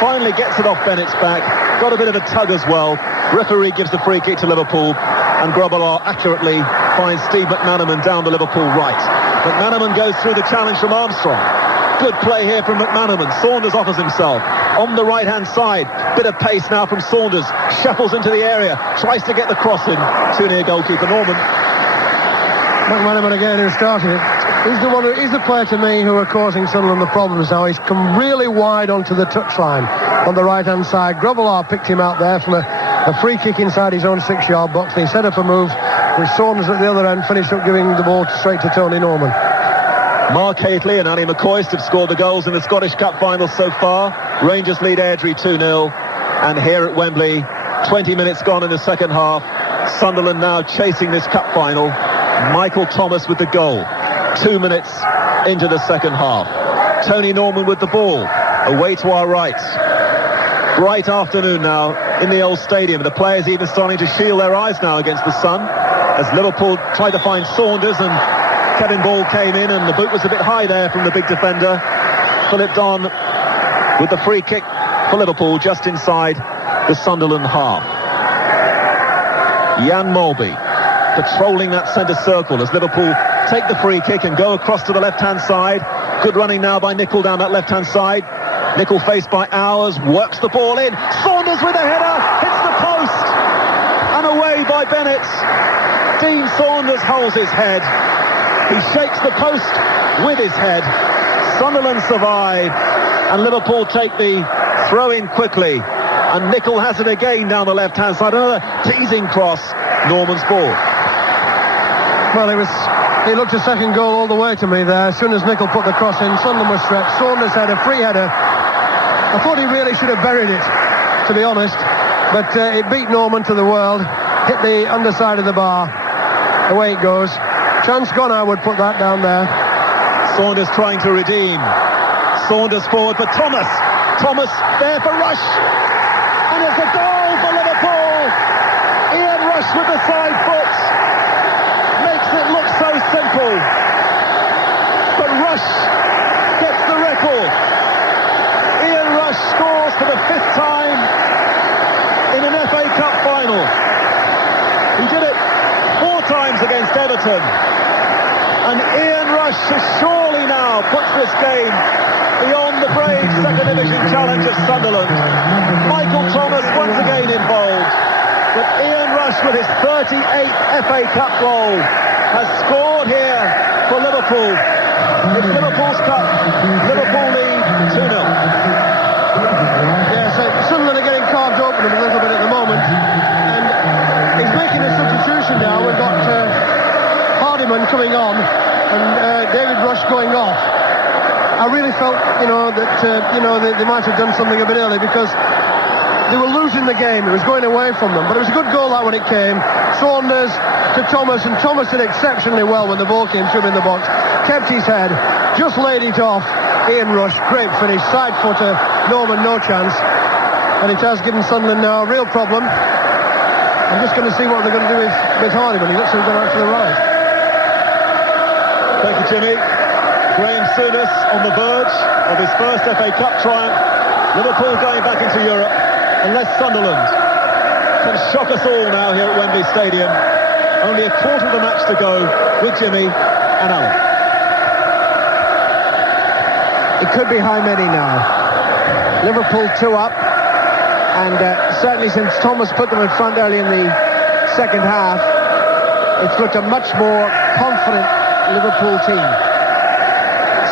Finally gets it off Bennett's back. Got a bit of a tug as well. Referee gives the free kick to Liverpool. And Grobbelaar accurately finds Steve McManaman down the Liverpool right. McManaman goes through the challenge from Armstrong. Good play here from McManaman. Saunders offers himself. On the right-hand side. Bit of pace now from Saunders. Shuffles into the area. Tries to get the cross in. Too near goalkeeper Norman. McManaman again who started it. He's the player to me who are causing Sunderland the problems now. He's come really wide onto the touchline on the right-hand side. Grobbelaar picked him out there from a free kick inside his own 6-yard box. They set up a move with Saunders at the other end, finished up giving the ball straight to Tony Norman. Mark Hateley and Annie McCoist have scored the goals in the Scottish Cup final so far. Rangers lead Airdrie 2-0. And here at Wembley, 20 minutes gone in the second half. Sunderland now chasing this cup final. Michael Thomas with the goal. 2 minutes into the second half. Tony Norman with the ball. Away to our right. Bright afternoon now in the old stadium. The players even starting to shield their eyes now against the sun. As Liverpool tried to find Saunders, and Kevin Ball came in, and the boot was a bit high there from the big defender. Philip Don with the free kick for Liverpool just inside the Sunderland half. Jan Mulby patrolling that centre circle as Liverpool take the free kick and go across to the left-hand side. Good running now by Nicol down that left-hand side. Nicol faced by Owers, works the ball in. Saunders with a header, hits the post, and away by Bennett. Dean Saunders holds his head. He shakes the post with his head. Sunderland survive, and Liverpool take the throw-in quickly. And Nicol has it again down the left-hand side. Another teasing cross. Norman's ball. Well, he looked a second goal all the way to me there. As soon as Nicol put the cross in, Sunderland was stretched. Saunders had a free header. I thought he really should have buried it, to be honest. But it beat Norman to the world. Hit the underside of the bar. Away it goes. Chance gone, I would put that down there. Saunders trying to redeem. Saunders forward for Thomas. Thomas there for Rush. And it's a goal for Liverpool. Ian Rush with the side foot. Makes it look so simple. But Rush gets the record. Ian Rush scores for the 5th time in an FA Cup final. He did it 4 times against Everton. And Ian Rush has surely now puts this game beyond the brave second division challenge of Sunderland. Michael Thomas once again involved. But Ian Rush with his 38th FA Cup goal has scored here for Liverpool. It's Liverpool's cup. Liverpool lead 2-0. Yes, Sunderland are getting carved open a little bit at the moment. And he's making a substitution now. We've got Hardiman coming on and David Rush going off. I really felt, that they might have done something a bit early because they were losing the game. It was going away from them. But it was a good goal that when it came. Saunders to Thomas, and Thomas did exceptionally well when the ball came to him in the box. Kept his head, just laid it off. Ian Rush, great finish. Side footer, Norman, no chance. And it has given Sunderland now a real problem. I'm just going to see what they're going to do with Hardiman. He looks like he's going out to the right. Thank you, Jimmy. Graham Souness on the verge of his first FA Cup triumph. Liverpool going back into Europe, unless Sunderland can shock us all now here at Wembley Stadium. Only a quarter of the match to go with Jimmy and Alan. It could be how many now? Liverpool 2 up, and certainly since Thomas put them in front early in the second half, it's looked a much more confident Liverpool team.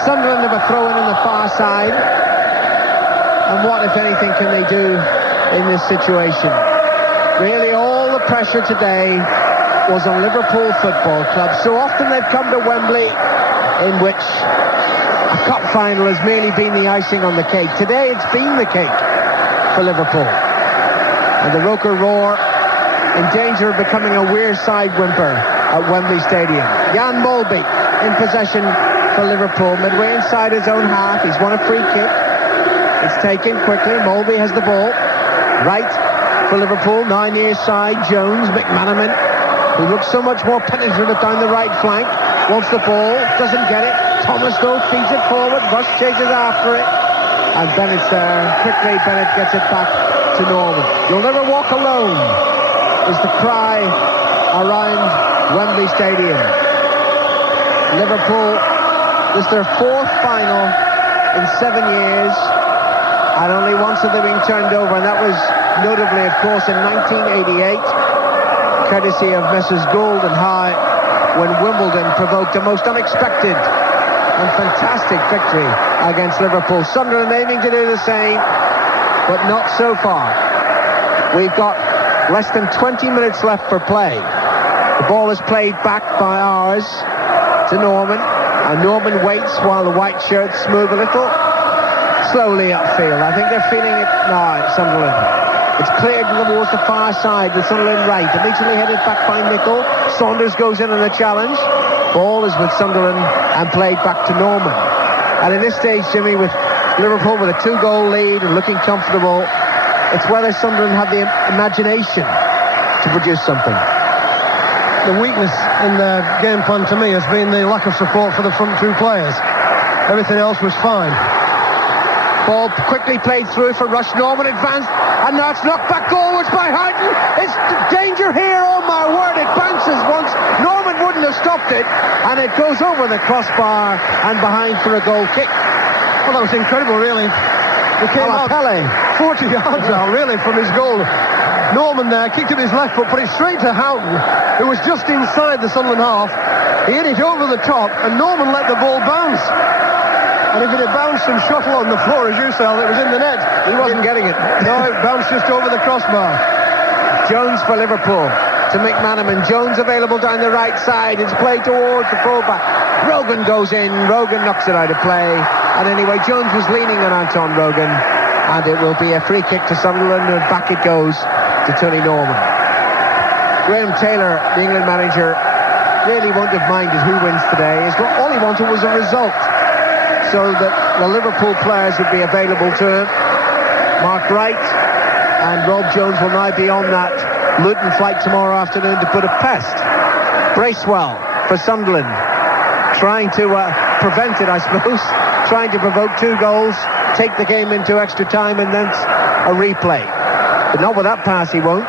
Sunderland have a throw-in on the far side, and what, if anything, can they do in this situation? Really, all the pressure today was on Liverpool Football Club. So often they've come to Wembley in which a cup final has merely been the icing on the cake. Today it's been the cake for Liverpool. And the Roker Roar in danger of becoming a weird side whimper at Wembley Stadium. Jan Molby in possession for Liverpool, midway inside his own half. He's won a free kick. It's taken quickly. Molby has the ball. Right for Liverpool, now near side. Jones, McManaman, who looks so much more penetrative down the right flank, wants the ball, doesn't get it. Thomas though feeds it forward. Rush chases after it, and Bennett's there. Quickly, Bennett gets it back to Norman. You'll never walk alone is the cry around Wembley Stadium. Liverpool, this is their 4th final in 7 years, and only once have they been turned over, and that was notably, of course, in 1988, courtesy of Messrs. Gould and High, when Wimbledon provoked a most unexpected and fantastic victory against Liverpool. Sunderland aiming to do the same, but not so far. We've got less than 20 minutes left for play. The ball is played back by ours to Norman, and Norman waits while the white shirts move a little slowly upfield. I think they're feeling it now, Sunderland. It's cleared towards the far side, the Sunderland right, initially headed back by Nicol. Saunders goes in on the challenge. Ball is with Sunderland and played back to Norman. And in this stage, Jimmy, with Liverpool with a 2-goal lead and looking comfortable, it's whether Sunderland have the imagination to produce something. The weakness in the game plan to me has been the lack of support for the front 2 players. Everything else was fine. Ball quickly played through for Rush. Norman advanced, and now it's knocked back goalwards by Houghton. It's danger here, oh my word, it bounces once. Norman wouldn't have stopped it, and it goes over the crossbar and behind for a goal kick. Well, that was incredible, really. He came out 40 yards out, really, from his goal. Norman there kicked it with his left foot, put it straight to Houghton, who was just inside the Sunderland half. He hit it over the top, and Norman let the ball bounce. And if it had bounced and shuttle on the floor, as you said, it was in the net. He wasn't getting it. No, it bounced just over the crossbar. Jones for Liverpool to McManaman. Jones available down the right side. It's played towards the fullback. Rogan goes in. Rogan knocks it out of play. And anyway, Jones was leaning on Anton Rogan, and it will be a free kick to Sunderland, and back it goes to Tony Norman. Graham Taylor, the England manager, really won't have minded who wins today. All he wanted was a result. so that the Liverpool players would be available to him. Mark Wright and Rob Jones will now be on that Luton flight tomorrow afternoon to Budapest. Bracewell for Sunderland, trying to prevent it, I suppose, trying to provoke 2 goals, take the game into extra time and then a replay. But not with that pass, he won't.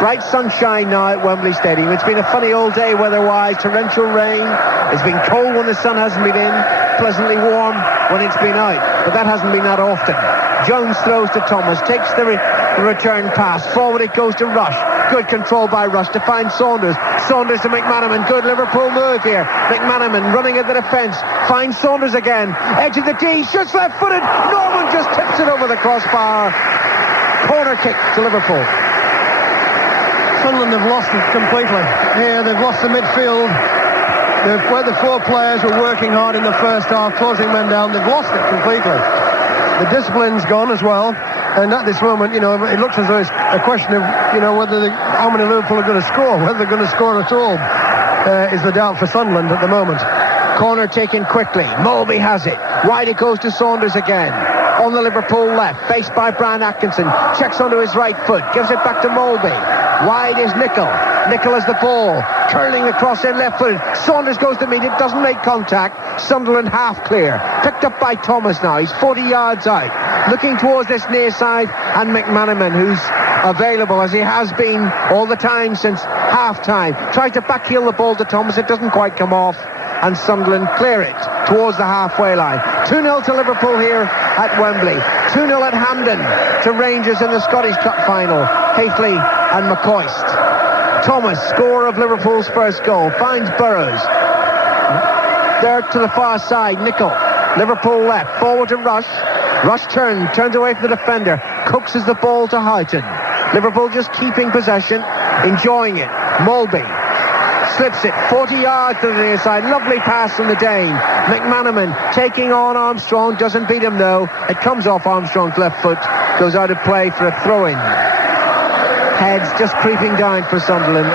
Bright sunshine now at Wembley Stadium. It's been a funny old day weather-wise, torrential rain. It's been cold when the sun hasn't been in, pleasantly warm when it's been out, but that hasn't been that often. Jones throws to Thomas, takes the return pass, forward it goes to Rush. Good control by Rush to find Saunders. Saunders to McManaman. Good Liverpool move here. McManaman running at the defence. Finds Saunders again. Edge of the D. Shoots left-footed. Norman just tips it over the crossbar. Corner kick to Liverpool. Sunderland have lost it completely. Here they've lost the midfield. Where the 4 players were working hard in the first half, closing men down, they've lost it completely. The discipline's gone as well. And at this moment, it looks as though it's a question of, how many Liverpool are going to score. Whether they're going to score at all is the doubt for Sunderland at the moment. Corner taken quickly. Mulby has it. Wide it goes to Saunders again. On the Liverpool left, faced by Brian Atkinson. Checks onto his right foot. Gives it back to Mulby. Wide is Nicol. Nicol has the ball. Curling across in left-footed. Saunders goes to meet it. Doesn't make contact. Sunderland half clear. Picked up by Thomas now. He's 40 yards out. Looking towards this near side, and McManaman, who's available as he has been all the time since half-time. Tries to backheel the ball to Thomas. It doesn't quite come off, and Sunderland clear it towards the halfway line. 2-0 to Liverpool here at Wembley. 2-0 at Hampden to Rangers in the Scottish Cup final. Hafley and McCoist. Thomas, scorer of Liverpool's first goal, finds Burrows. There to the far side, Nicol. Liverpool left, forward to Rush. Rush turns away from the defender, coaxes the ball to Houghton. Liverpool just keeping possession, enjoying it. Mulby slips it 40 yards to the near side. Lovely pass from the Dane. McManaman taking on Armstrong, doesn't beat him though. It comes off Armstrong's left foot, goes out of play for a throw-in. Heads just creeping down for Sunderland.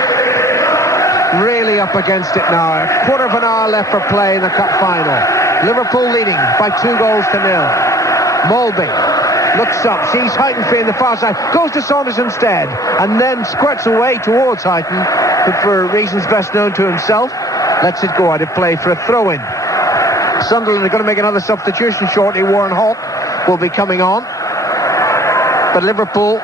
Really up against it now. A quarter of an hour left for play in the cup final. Liverpool leading by 2 goals to 0. Mulby looks up, sees Houghton free on the far side, goes to Saunders instead, and then squirts away towards Houghton, but for reasons best known to himself, lets it go out of play for a throw-in. Sunderland are going to make another substitution shortly. Warren Hawke will be coming on, but Liverpool,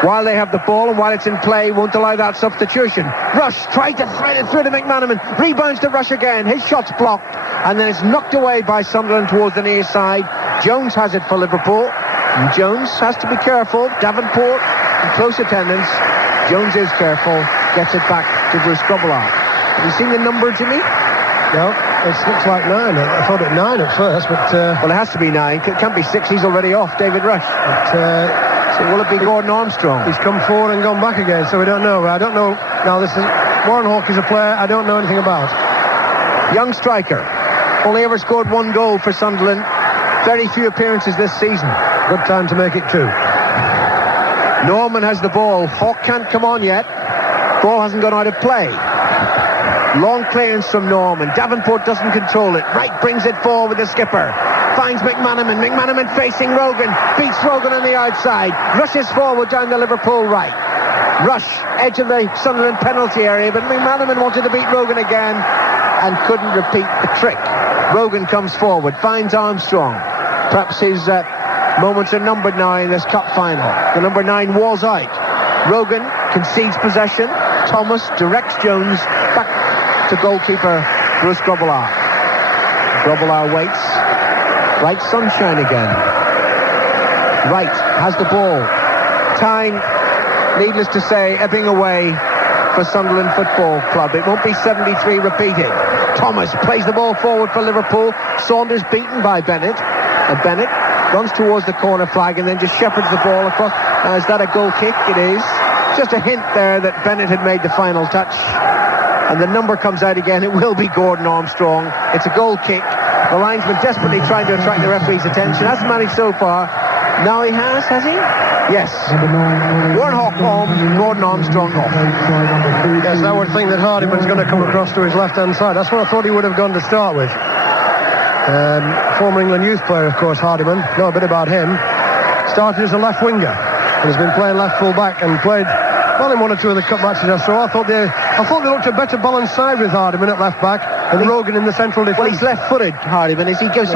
while they have the ball and while it's in play, won't allow that substitution. Rush tried to thread it through to McManaman, rebounds to Rush again, his shot's blocked, and then it's knocked away by Sunderland towards the near side. Jones has it for Liverpool, and Jones has to be careful. Davenport in close attendance. Jones is careful, gets it back to Bruce Grobbelaar. Have you seen the number, Jimmy? No, it looks like 9. I thought it 9 at first, but... well, it has to be 9. It can't be 6. He's already off, David Rush. But, so will it be Gordon Armstrong? He's come forward and gone back again, so we don't know. I don't know. Now, this is... Warren Hawke is a player I don't know anything about. Young striker. Only ever scored 1 goal for Sunderland. Very few appearances this season. Good time to make it 2. Norman has the ball. Hawke can't come on yet. Ball hasn't gone out of play. Long clearance from Norman. Davenport doesn't control it. Wright brings it forward with the skipper. Finds McManaman. McManaman facing Rogan. Beats Rogan on the outside. Rushes forward down the Liverpool right. Rush, edge of the Sunderland penalty area, but McManaman wanted to beat Rogan again and couldn't repeat the trick. Rogan comes forward, finds Armstrong. Perhaps his moments are numbered now in this cup final. The number 9 was out. Rogan concedes possession. Thomas directs Jones back to goalkeeper Bruce Grobbelaar. Grobbelaar waits. Right sunshine again. Wright has the ball. Time, needless to say, ebbing away for Sunderland Football Club. It won't be 73 repeated. Thomas plays the ball forward for Liverpool. Saunders beaten by Bennett. And Bennett runs towards the corner flag and then just shepherds the ball across. Now, is that a goal kick? It is. Just a hint there that Bennett had made the final touch. And the number comes out again. It will be Gordon Armstrong. It's a goal kick. The linesman desperately trying to attract the referee's attention. Hasn't managed so far. Now he has he? Yes. Warren Hawke on, Gordon Armstrong off. Yes, I would think that Hardiman's going to come across to his left-hand side. That's what I thought he would have gone to start with. Former England youth player, of course, Hardiman. Know a bit about him. Started as a left winger and has been playing left full back and played well in 1 or 2 of the cup matches I saw. I thought they looked a better balanced side with Hardiman at left back and Rogan in the central defence. Well, he's left-footed, Hardiman. He gives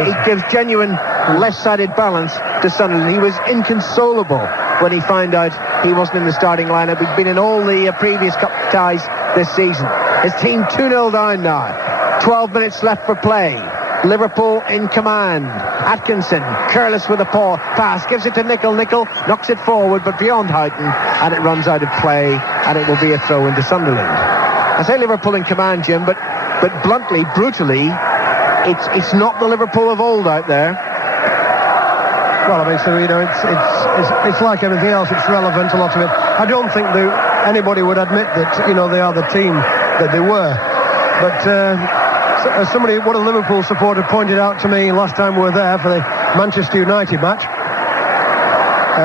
genuine left-sided balance to Sunderland. He was inconsolable when he found out he wasn't in the starting lineup. He'd been in all the previous cup ties this season. His team 2-0 down now. 12 minutes left for play. Liverpool in command. Atkinson, careless with a pass, gives it to Nicol. Nicol knocks it forward, but beyond Houghton, and it runs out of play, and it will be a throw into Sunderland. I say Liverpool in command, Jim, but bluntly, brutally, it's not the Liverpool of old out there. Well, I mean, so, you know, it's like everything else. It's relevant, a lot of it. I don't think anybody would admit that, you know, they are the team that they were. But as one of the Liverpool supporters pointed out to me last time we were there for the Manchester United match,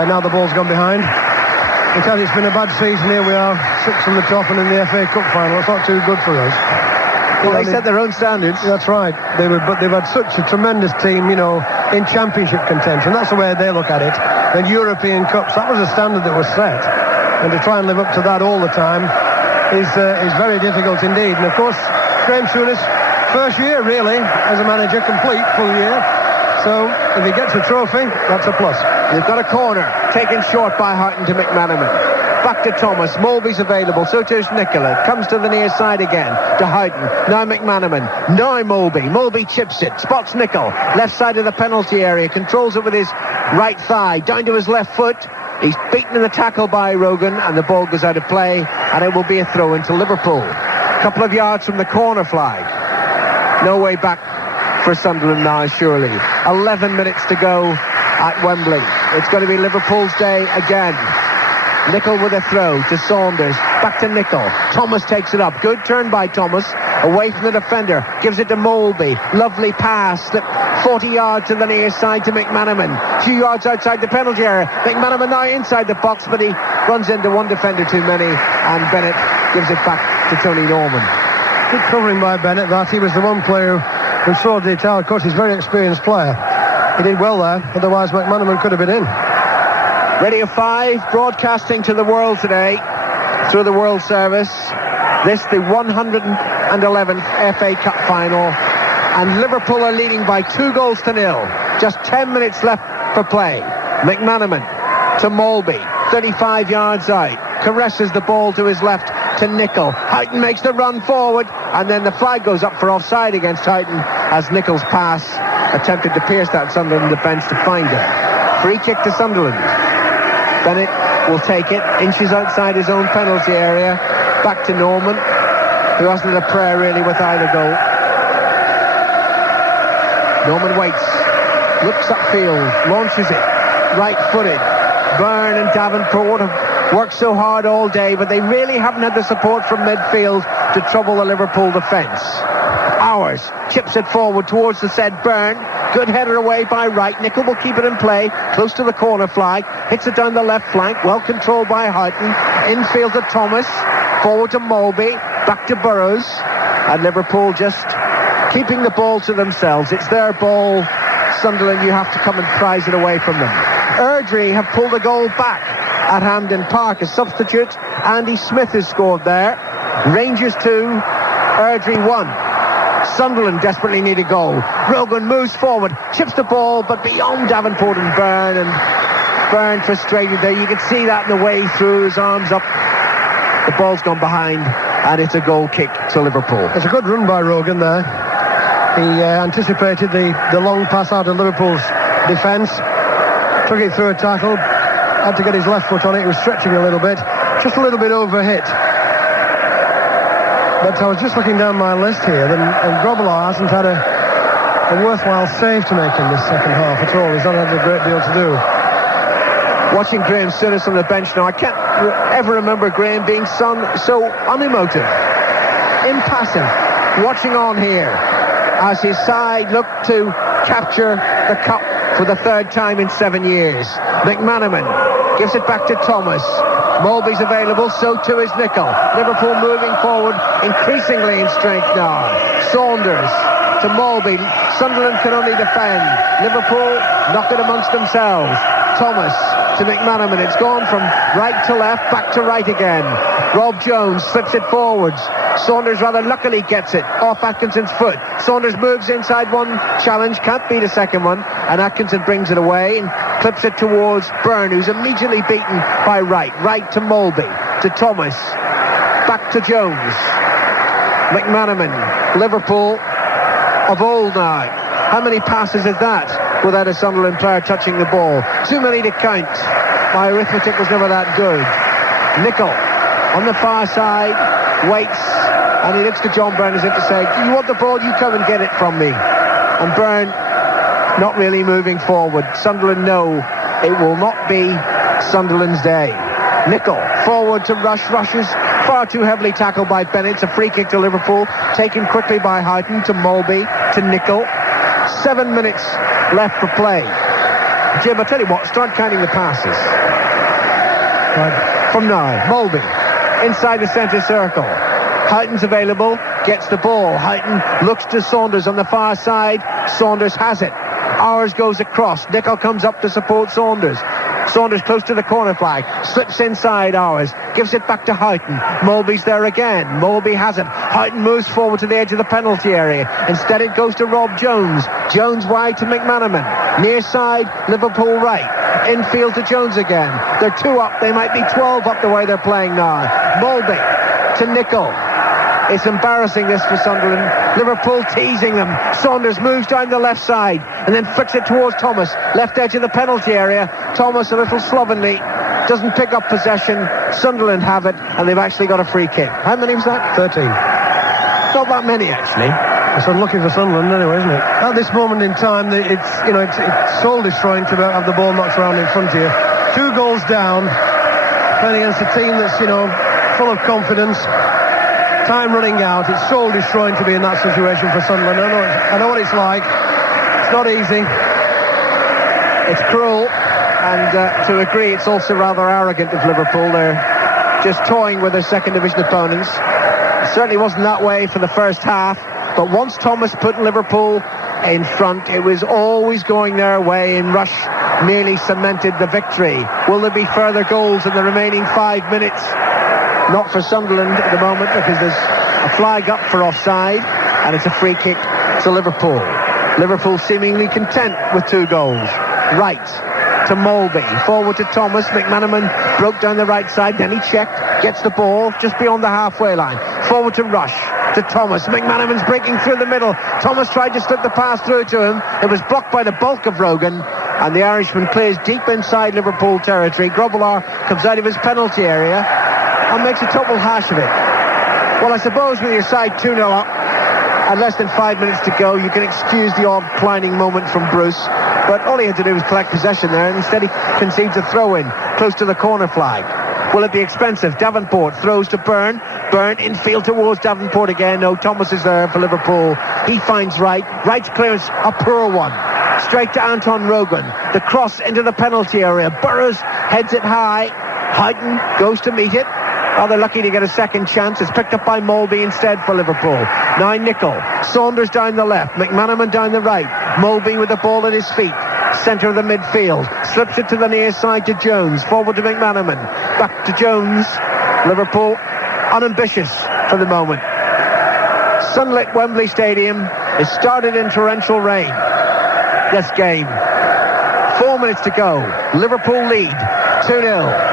now the ball's gone behind. I tell you, it's been a bad season. Here we are, 6 from the top and in the FA Cup final. It's not too good for us. Well, they set their own standards. That's right. But they've had such a tremendous team, you know, in championship contention. That's the way they look at it. And European Cups, that was a standard that was set. And to try and live up to that all the time is very difficult indeed. And of course, Graham Souness, first year really as a manager, complete full year. So if he gets a trophy, that's a plus. They've got a corner taken short by Houghton to McManaman. Back to Thomas. Mulvey's available. So too is Nicola. Comes to the near side again to Houghton. Now McManaman. Now Mulvey. Mulvey chips it. Spots Nicol. Left side of the penalty area. Controls it with his right thigh. Down to his left foot. He's beaten in the tackle by Rogan, and the ball goes out of play, and it will be a throw into Liverpool. A couple of yards from the corner flag. No way back for Sunderland now, surely. 11 minutes to go at Wembley. It's going to be Liverpool's day again. Nicol with a throw to Saunders. Back to Nicol. Thomas takes it up. Good turn by Thomas. Away from the defender. Gives it to Mulvey. Lovely pass. 40 yards to the near side to McManaman. 2 yards outside the penalty area. McManaman now inside the box, but he runs into one defender too many, and Bennett gives it back to Tony Norman. Good covering by Bennett, that. He was the one player who scored the Italian. Of course, he's a very experienced player. He did well there. Otherwise, McManaman could have been in. Radio 5 broadcasting to the world today through the World Service. This the 111th FA Cup final, and Liverpool are leading by 2-0. Just 10 minutes left for play. McManaman to Mulvey, 35 yards out, caresses the ball to his left to Nicol. Houghton makes the run forward, and then the flag goes up for offside against Houghton as Nicol's pass attempted to pierce that Sunderland defence to find it. Free kick to Sunderland. Bennett will take it, inches outside his own penalty area. Back to Norman, who hasn't had a prayer really with either goal. Norman waits, looks upfield, launches it, right-footed. Byrne and Davenport have worked so hard all day, but they really haven't had the support from midfield to trouble the Liverpool defence. Ours chips it forward towards the said Byrne. Good header away by Wright. Nicol will keep it in play, close to the corner flag. Hits it down the left flank, well controlled by Houghton. Infield to Thomas, forward to Mulvey, back to Burrows. And Liverpool just keeping the ball to themselves. It's their ball. Sunderland, you have to come and prize it away from them. Erdry have pulled a goal back at Hampden Park. A substitute, Andy Smith, has scored there. Rangers 2, Erdry 1. Sunderland desperately need a goal. Rogan moves forward, chips the ball, but beyond Davenport and Byrne frustrated there. You can see that in the way through, his arms up. The ball's gone behind, and it's a goal kick to Liverpool. It's a good run by Rogan there. He anticipated the long pass out of Liverpool's defence, took it through a tackle, had to get his left foot on it. He was stretching a little bit, just a little bit overhit. But I was just looking down my list here, and Grobbelaar hasn't had a worthwhile save to make in this second half at all. He's not had a great deal to do. Watching Graham Souness on the bench now, I can't ever remember Graham being so unemotive, impassive, watching on here as his side look to capture the cup for the third time in 7 years. McManaman gives it back to Thomas. Mulvey's available, so too is Nicol. Liverpool moving forward increasingly in strength now. Saunders to Mulby. Sunderland can only defend. Liverpool knock it amongst themselves. Thomas to McManaman. It's gone from right to left, back to right again. Rob Jones slips it forwards. Saunders rather luckily gets it off Atkinson's foot. Saunders moves inside one challenge, can't beat a second one, and Atkinson brings it away and clips it towards Byrne, who's immediately beaten by Wright. Wright to Mulby, to Thomas, back to Jones. McManaman, Liverpool of old now. How many passes is that without a Sunderland player touching the ball? Too many to count. My arithmetic was never that good. Nicol on the far side, waits, and he looks to John Byrne as if to say, you want the ball, you come and get it from me. And Byrne not really moving forward. Sunderland know it will not be Sunderland's day. Nicol forward to Rush. Rush is far too heavily tackled by Bennett. It's a free kick to Liverpool, taken quickly by Houghton to Mulby to Nicol. 7 minutes left for play. Jim, I tell you what, start counting the passes. Right. From now, Mulby inside the centre circle. Houghton's available, gets the ball. Houghton looks to Saunders on the far side. Saunders has it. Ours goes across. Nicol comes up to support Saunders. Saunders close to the corner flag, slips inside Ours, gives it back to Houghton. Mulby's there again. Mulby has it. Houghton moves forward to the edge of the penalty area. Instead it goes to Rob Jones. Jones wide to McManaman. Near side, Liverpool right. Infield to Jones again. They're 2 up. They might be 12 up the way they're playing now. Mulby to Nicol. It's embarrassing this for Sunderland. Liverpool teasing them. Saunders moves down the left side and then flicks it towards Thomas. Left edge of the penalty area. Thomas a little slovenly. Doesn't pick up possession. Sunderland have it and they've actually got a free kick. How many was that? 13. Not that many actually. It's unlucky for Sunderland anyway, isn't it? At this moment in time, it's soul destroying to have the ball knocked around in front of you. 2 goals down, playing against a team that's, full of confidence. Time running out. It's soul destroying to be in that situation for Sunderland. I know what it's like. It's not easy. It's cruel, and to agree, it's also rather arrogant of Liverpool. They're just toying with their second division opponents. It certainly wasn't that way for the first half, but once Thomas put Liverpool in front, it was always going their way, and Rush nearly cemented the victory. Will there be further goals in the remaining 5 minutes? Not for Sunderland at the moment, because there's a flag up for offside and it's a free kick to Liverpool. Liverpool seemingly content with 2 goals. Right to Mulby, forward to Thomas. McManaman broke down the right side, then he checked, gets the ball just beyond the halfway line. Forward to Rush, to Thomas. McManaman's breaking through the middle. Thomas tried to slip the pass through to him. It was blocked by the bulk of Rogan, and the Irishman plays deep inside Liverpool territory. Grobbelaar comes out of his penalty area and makes a total hash of it. Well, I suppose with your side 2-0 up and less than 5 minutes to go, you can excuse the odd declining moment from Bruce, but all he had to do was collect possession there, and instead he concedes a throw-in close to the corner flag. Will it be expensive? Davenport throws to Byrne. Byrne infield towards Davenport again. No, Thomas is there for Liverpool. He finds Wright. Wright's clearance, a poor one. Straight to Anton Rogan. The cross into the penalty area. Burrows heads it high. Houghton goes to meet it. Rather lucky to get a second chance. It's picked up by Mulby instead for Liverpool. Now Nicol. Saunders down the left. McManaman down the right. Mulby with the ball at his feet. Centre of the midfield. Slips it to the near side to Jones. Forward to McManaman. Back to Jones. Liverpool unambitious for the moment. Sunlit Wembley Stadium is started in torrential rain. This game. 4 minutes to go. Liverpool lead 2-0.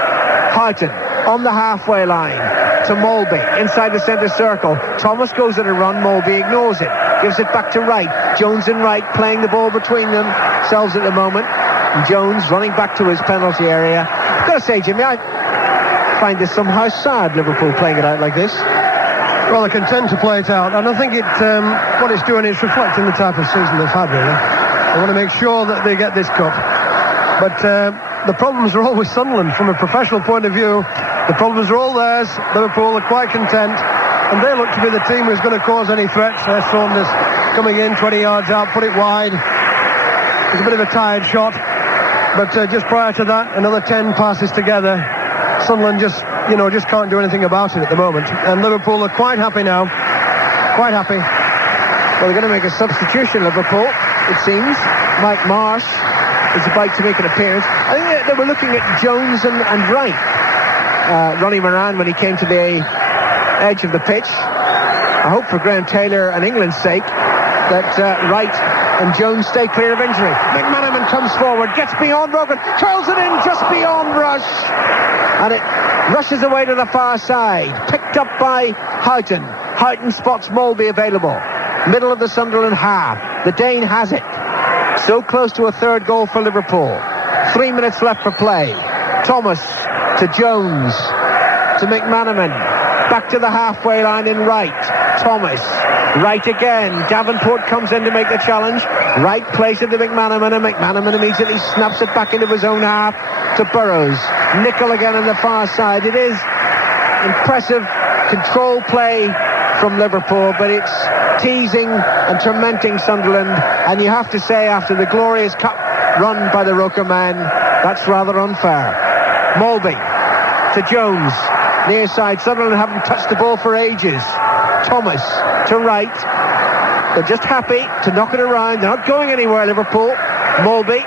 Houghton on the halfway line to Mulby inside the centre circle. Thomas goes at a run. Mulby ignores it, gives it back to Wright. Jones and Wright playing the ball between themselves at the moment, and Jones running back to his penalty area. I've got to say, Jimmy, I find this somehow sad, Liverpool playing it out like this. Well, they're content to play it out, and I think what it's doing is reflecting the type of season they've had, really. They want to make sure that they get this cup, but the problems are always Sunderland. From a professional point of view, the problems are all theirs. Liverpool are quite content, and they look to be the team who's going to cause any threats. There's Saunders coming in 20 yards out, put it wide. It's a bit of a tired shot, but just prior to that, another 10 passes together. Sunderland just can't do anything about it at the moment, and Liverpool are quite happy now. Quite happy. Well, they're going to make a substitution, Liverpool, it seems. Mike Marsh is about to make an appearance. I think they were looking at Jones and Wright. Ronnie Moran, when he came to the edge of the pitch. I hope for Graham Taylor and England's sake that Wright and Jones stay clear of injury. McManaman comes forward, gets beyond Rogan, twirls it in just beyond Rush, and it rushes away to the far side. Picked up by Houghton. Houghton spots Molby available. Middle of the Sunderland half. The Dane has it. So close to a third goal for Liverpool. 3 minutes left for play. Thomas to Jones to McManaman. Back to the halfway line in Wright. Thomas. Wright again. Davenport comes in to make the challenge. Wright plays it to McManaman, and McManaman immediately snaps it back into his own half to Burrows. Nickel again on the far side. It is impressive control play from Liverpool, but it's teasing and tormenting Sunderland, and you have to say, after the glorious cup run by the Roker men, that's rather unfair. Molby to Jones, near side. Sunderland haven't touched the ball for ages. Thomas to Wright. They're just happy to knock it around. They're not going anywhere, Liverpool. Molby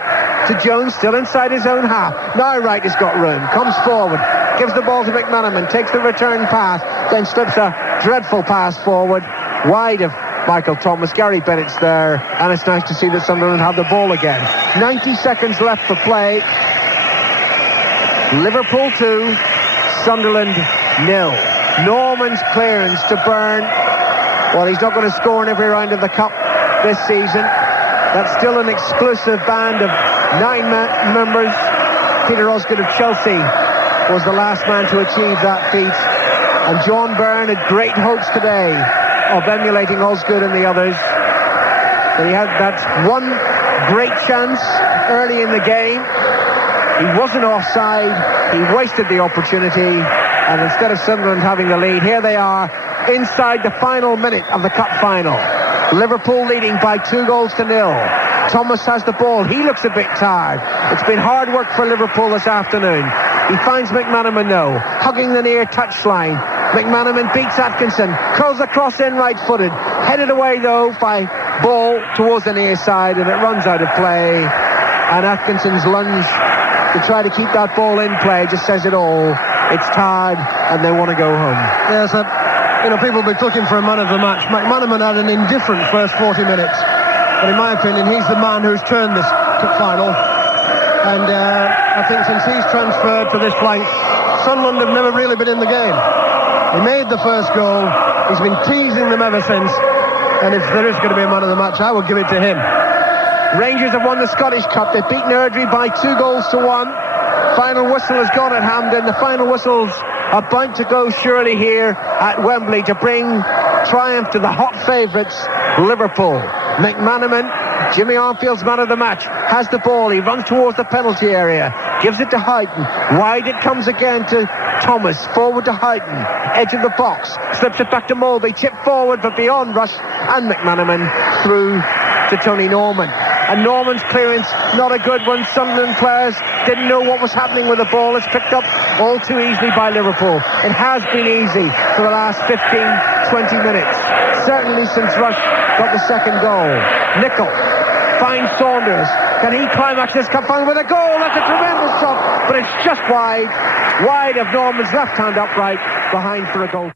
to Jones, still inside his own half. Now Wright has got room, comes forward, gives the ball to McManaman, takes the return pass, then slips a dreadful pass forward, wide of Michael Thomas. Gary Bennett's there, and it's nice to see that Sunderland have the ball again. 90 seconds left for play. Liverpool 2, Sunderland 0. Norman's clearance to Byrne. Well, he's not going to score in every round of the cup this season. That's still an exclusive band of 9 members. Peter Osgood of Chelsea was the last man to achieve that feat. And John Byrne had great hopes today of emulating Osgood and the others. But he had that one great chance early in the game. He wasn't offside. He wasted the opportunity. And instead of Sunderland having the lead, here they are inside the final minute of the cup final. Liverpool leading by 2-0. Thomas has the ball. He looks a bit tired. It's been hard work for Liverpool this afternoon. He finds McManaman now, hugging the near touchline. McManaman beats Atkinson, curls across in right-footed. Headed away, though, by ball towards the near side, and it runs out of play. And Atkinson's lunge to try to keep that ball in play just says it all. It's tired, and they want to go home. Yes, people will be looking for a man of the match. McManaman had an indifferent first 40 minutes. But in my opinion, he's the man who's turned this cup final. And I think since he's transferred to this flank, Sunderland have never really been in the game. He made the first goal. He's been teasing them ever since. And if there is going to be a man of the match, I will give it to him. Rangers have won the Scottish Cup. They've beaten Airdrie by 2-1. Final whistle has gone at Hampden. The final whistle's about to go surely here at Wembley to bring triumph to the hot favourites, Liverpool. McManaman, Jimmy Armfield's man of the match, has the ball. He runs towards the penalty area, gives it to Houghton. Wide it comes again to Thomas, forward to Houghton, edge of the box, slips it back to Molby, chip forward but beyond Rush, and McManaman through to Tony Norman. And Norman's clearance, not a good one. Sunderland players didn't know what was happening with the ball. It's picked up all too easily by Liverpool. It has been easy for the last 15-20 minutes. Certainly since Rush got the second goal. Nickel finds Saunders. Can he climax this cup final with a goal? That's a tremendous shot, but it's just wide of Norman's left hand upright, behind for a goal.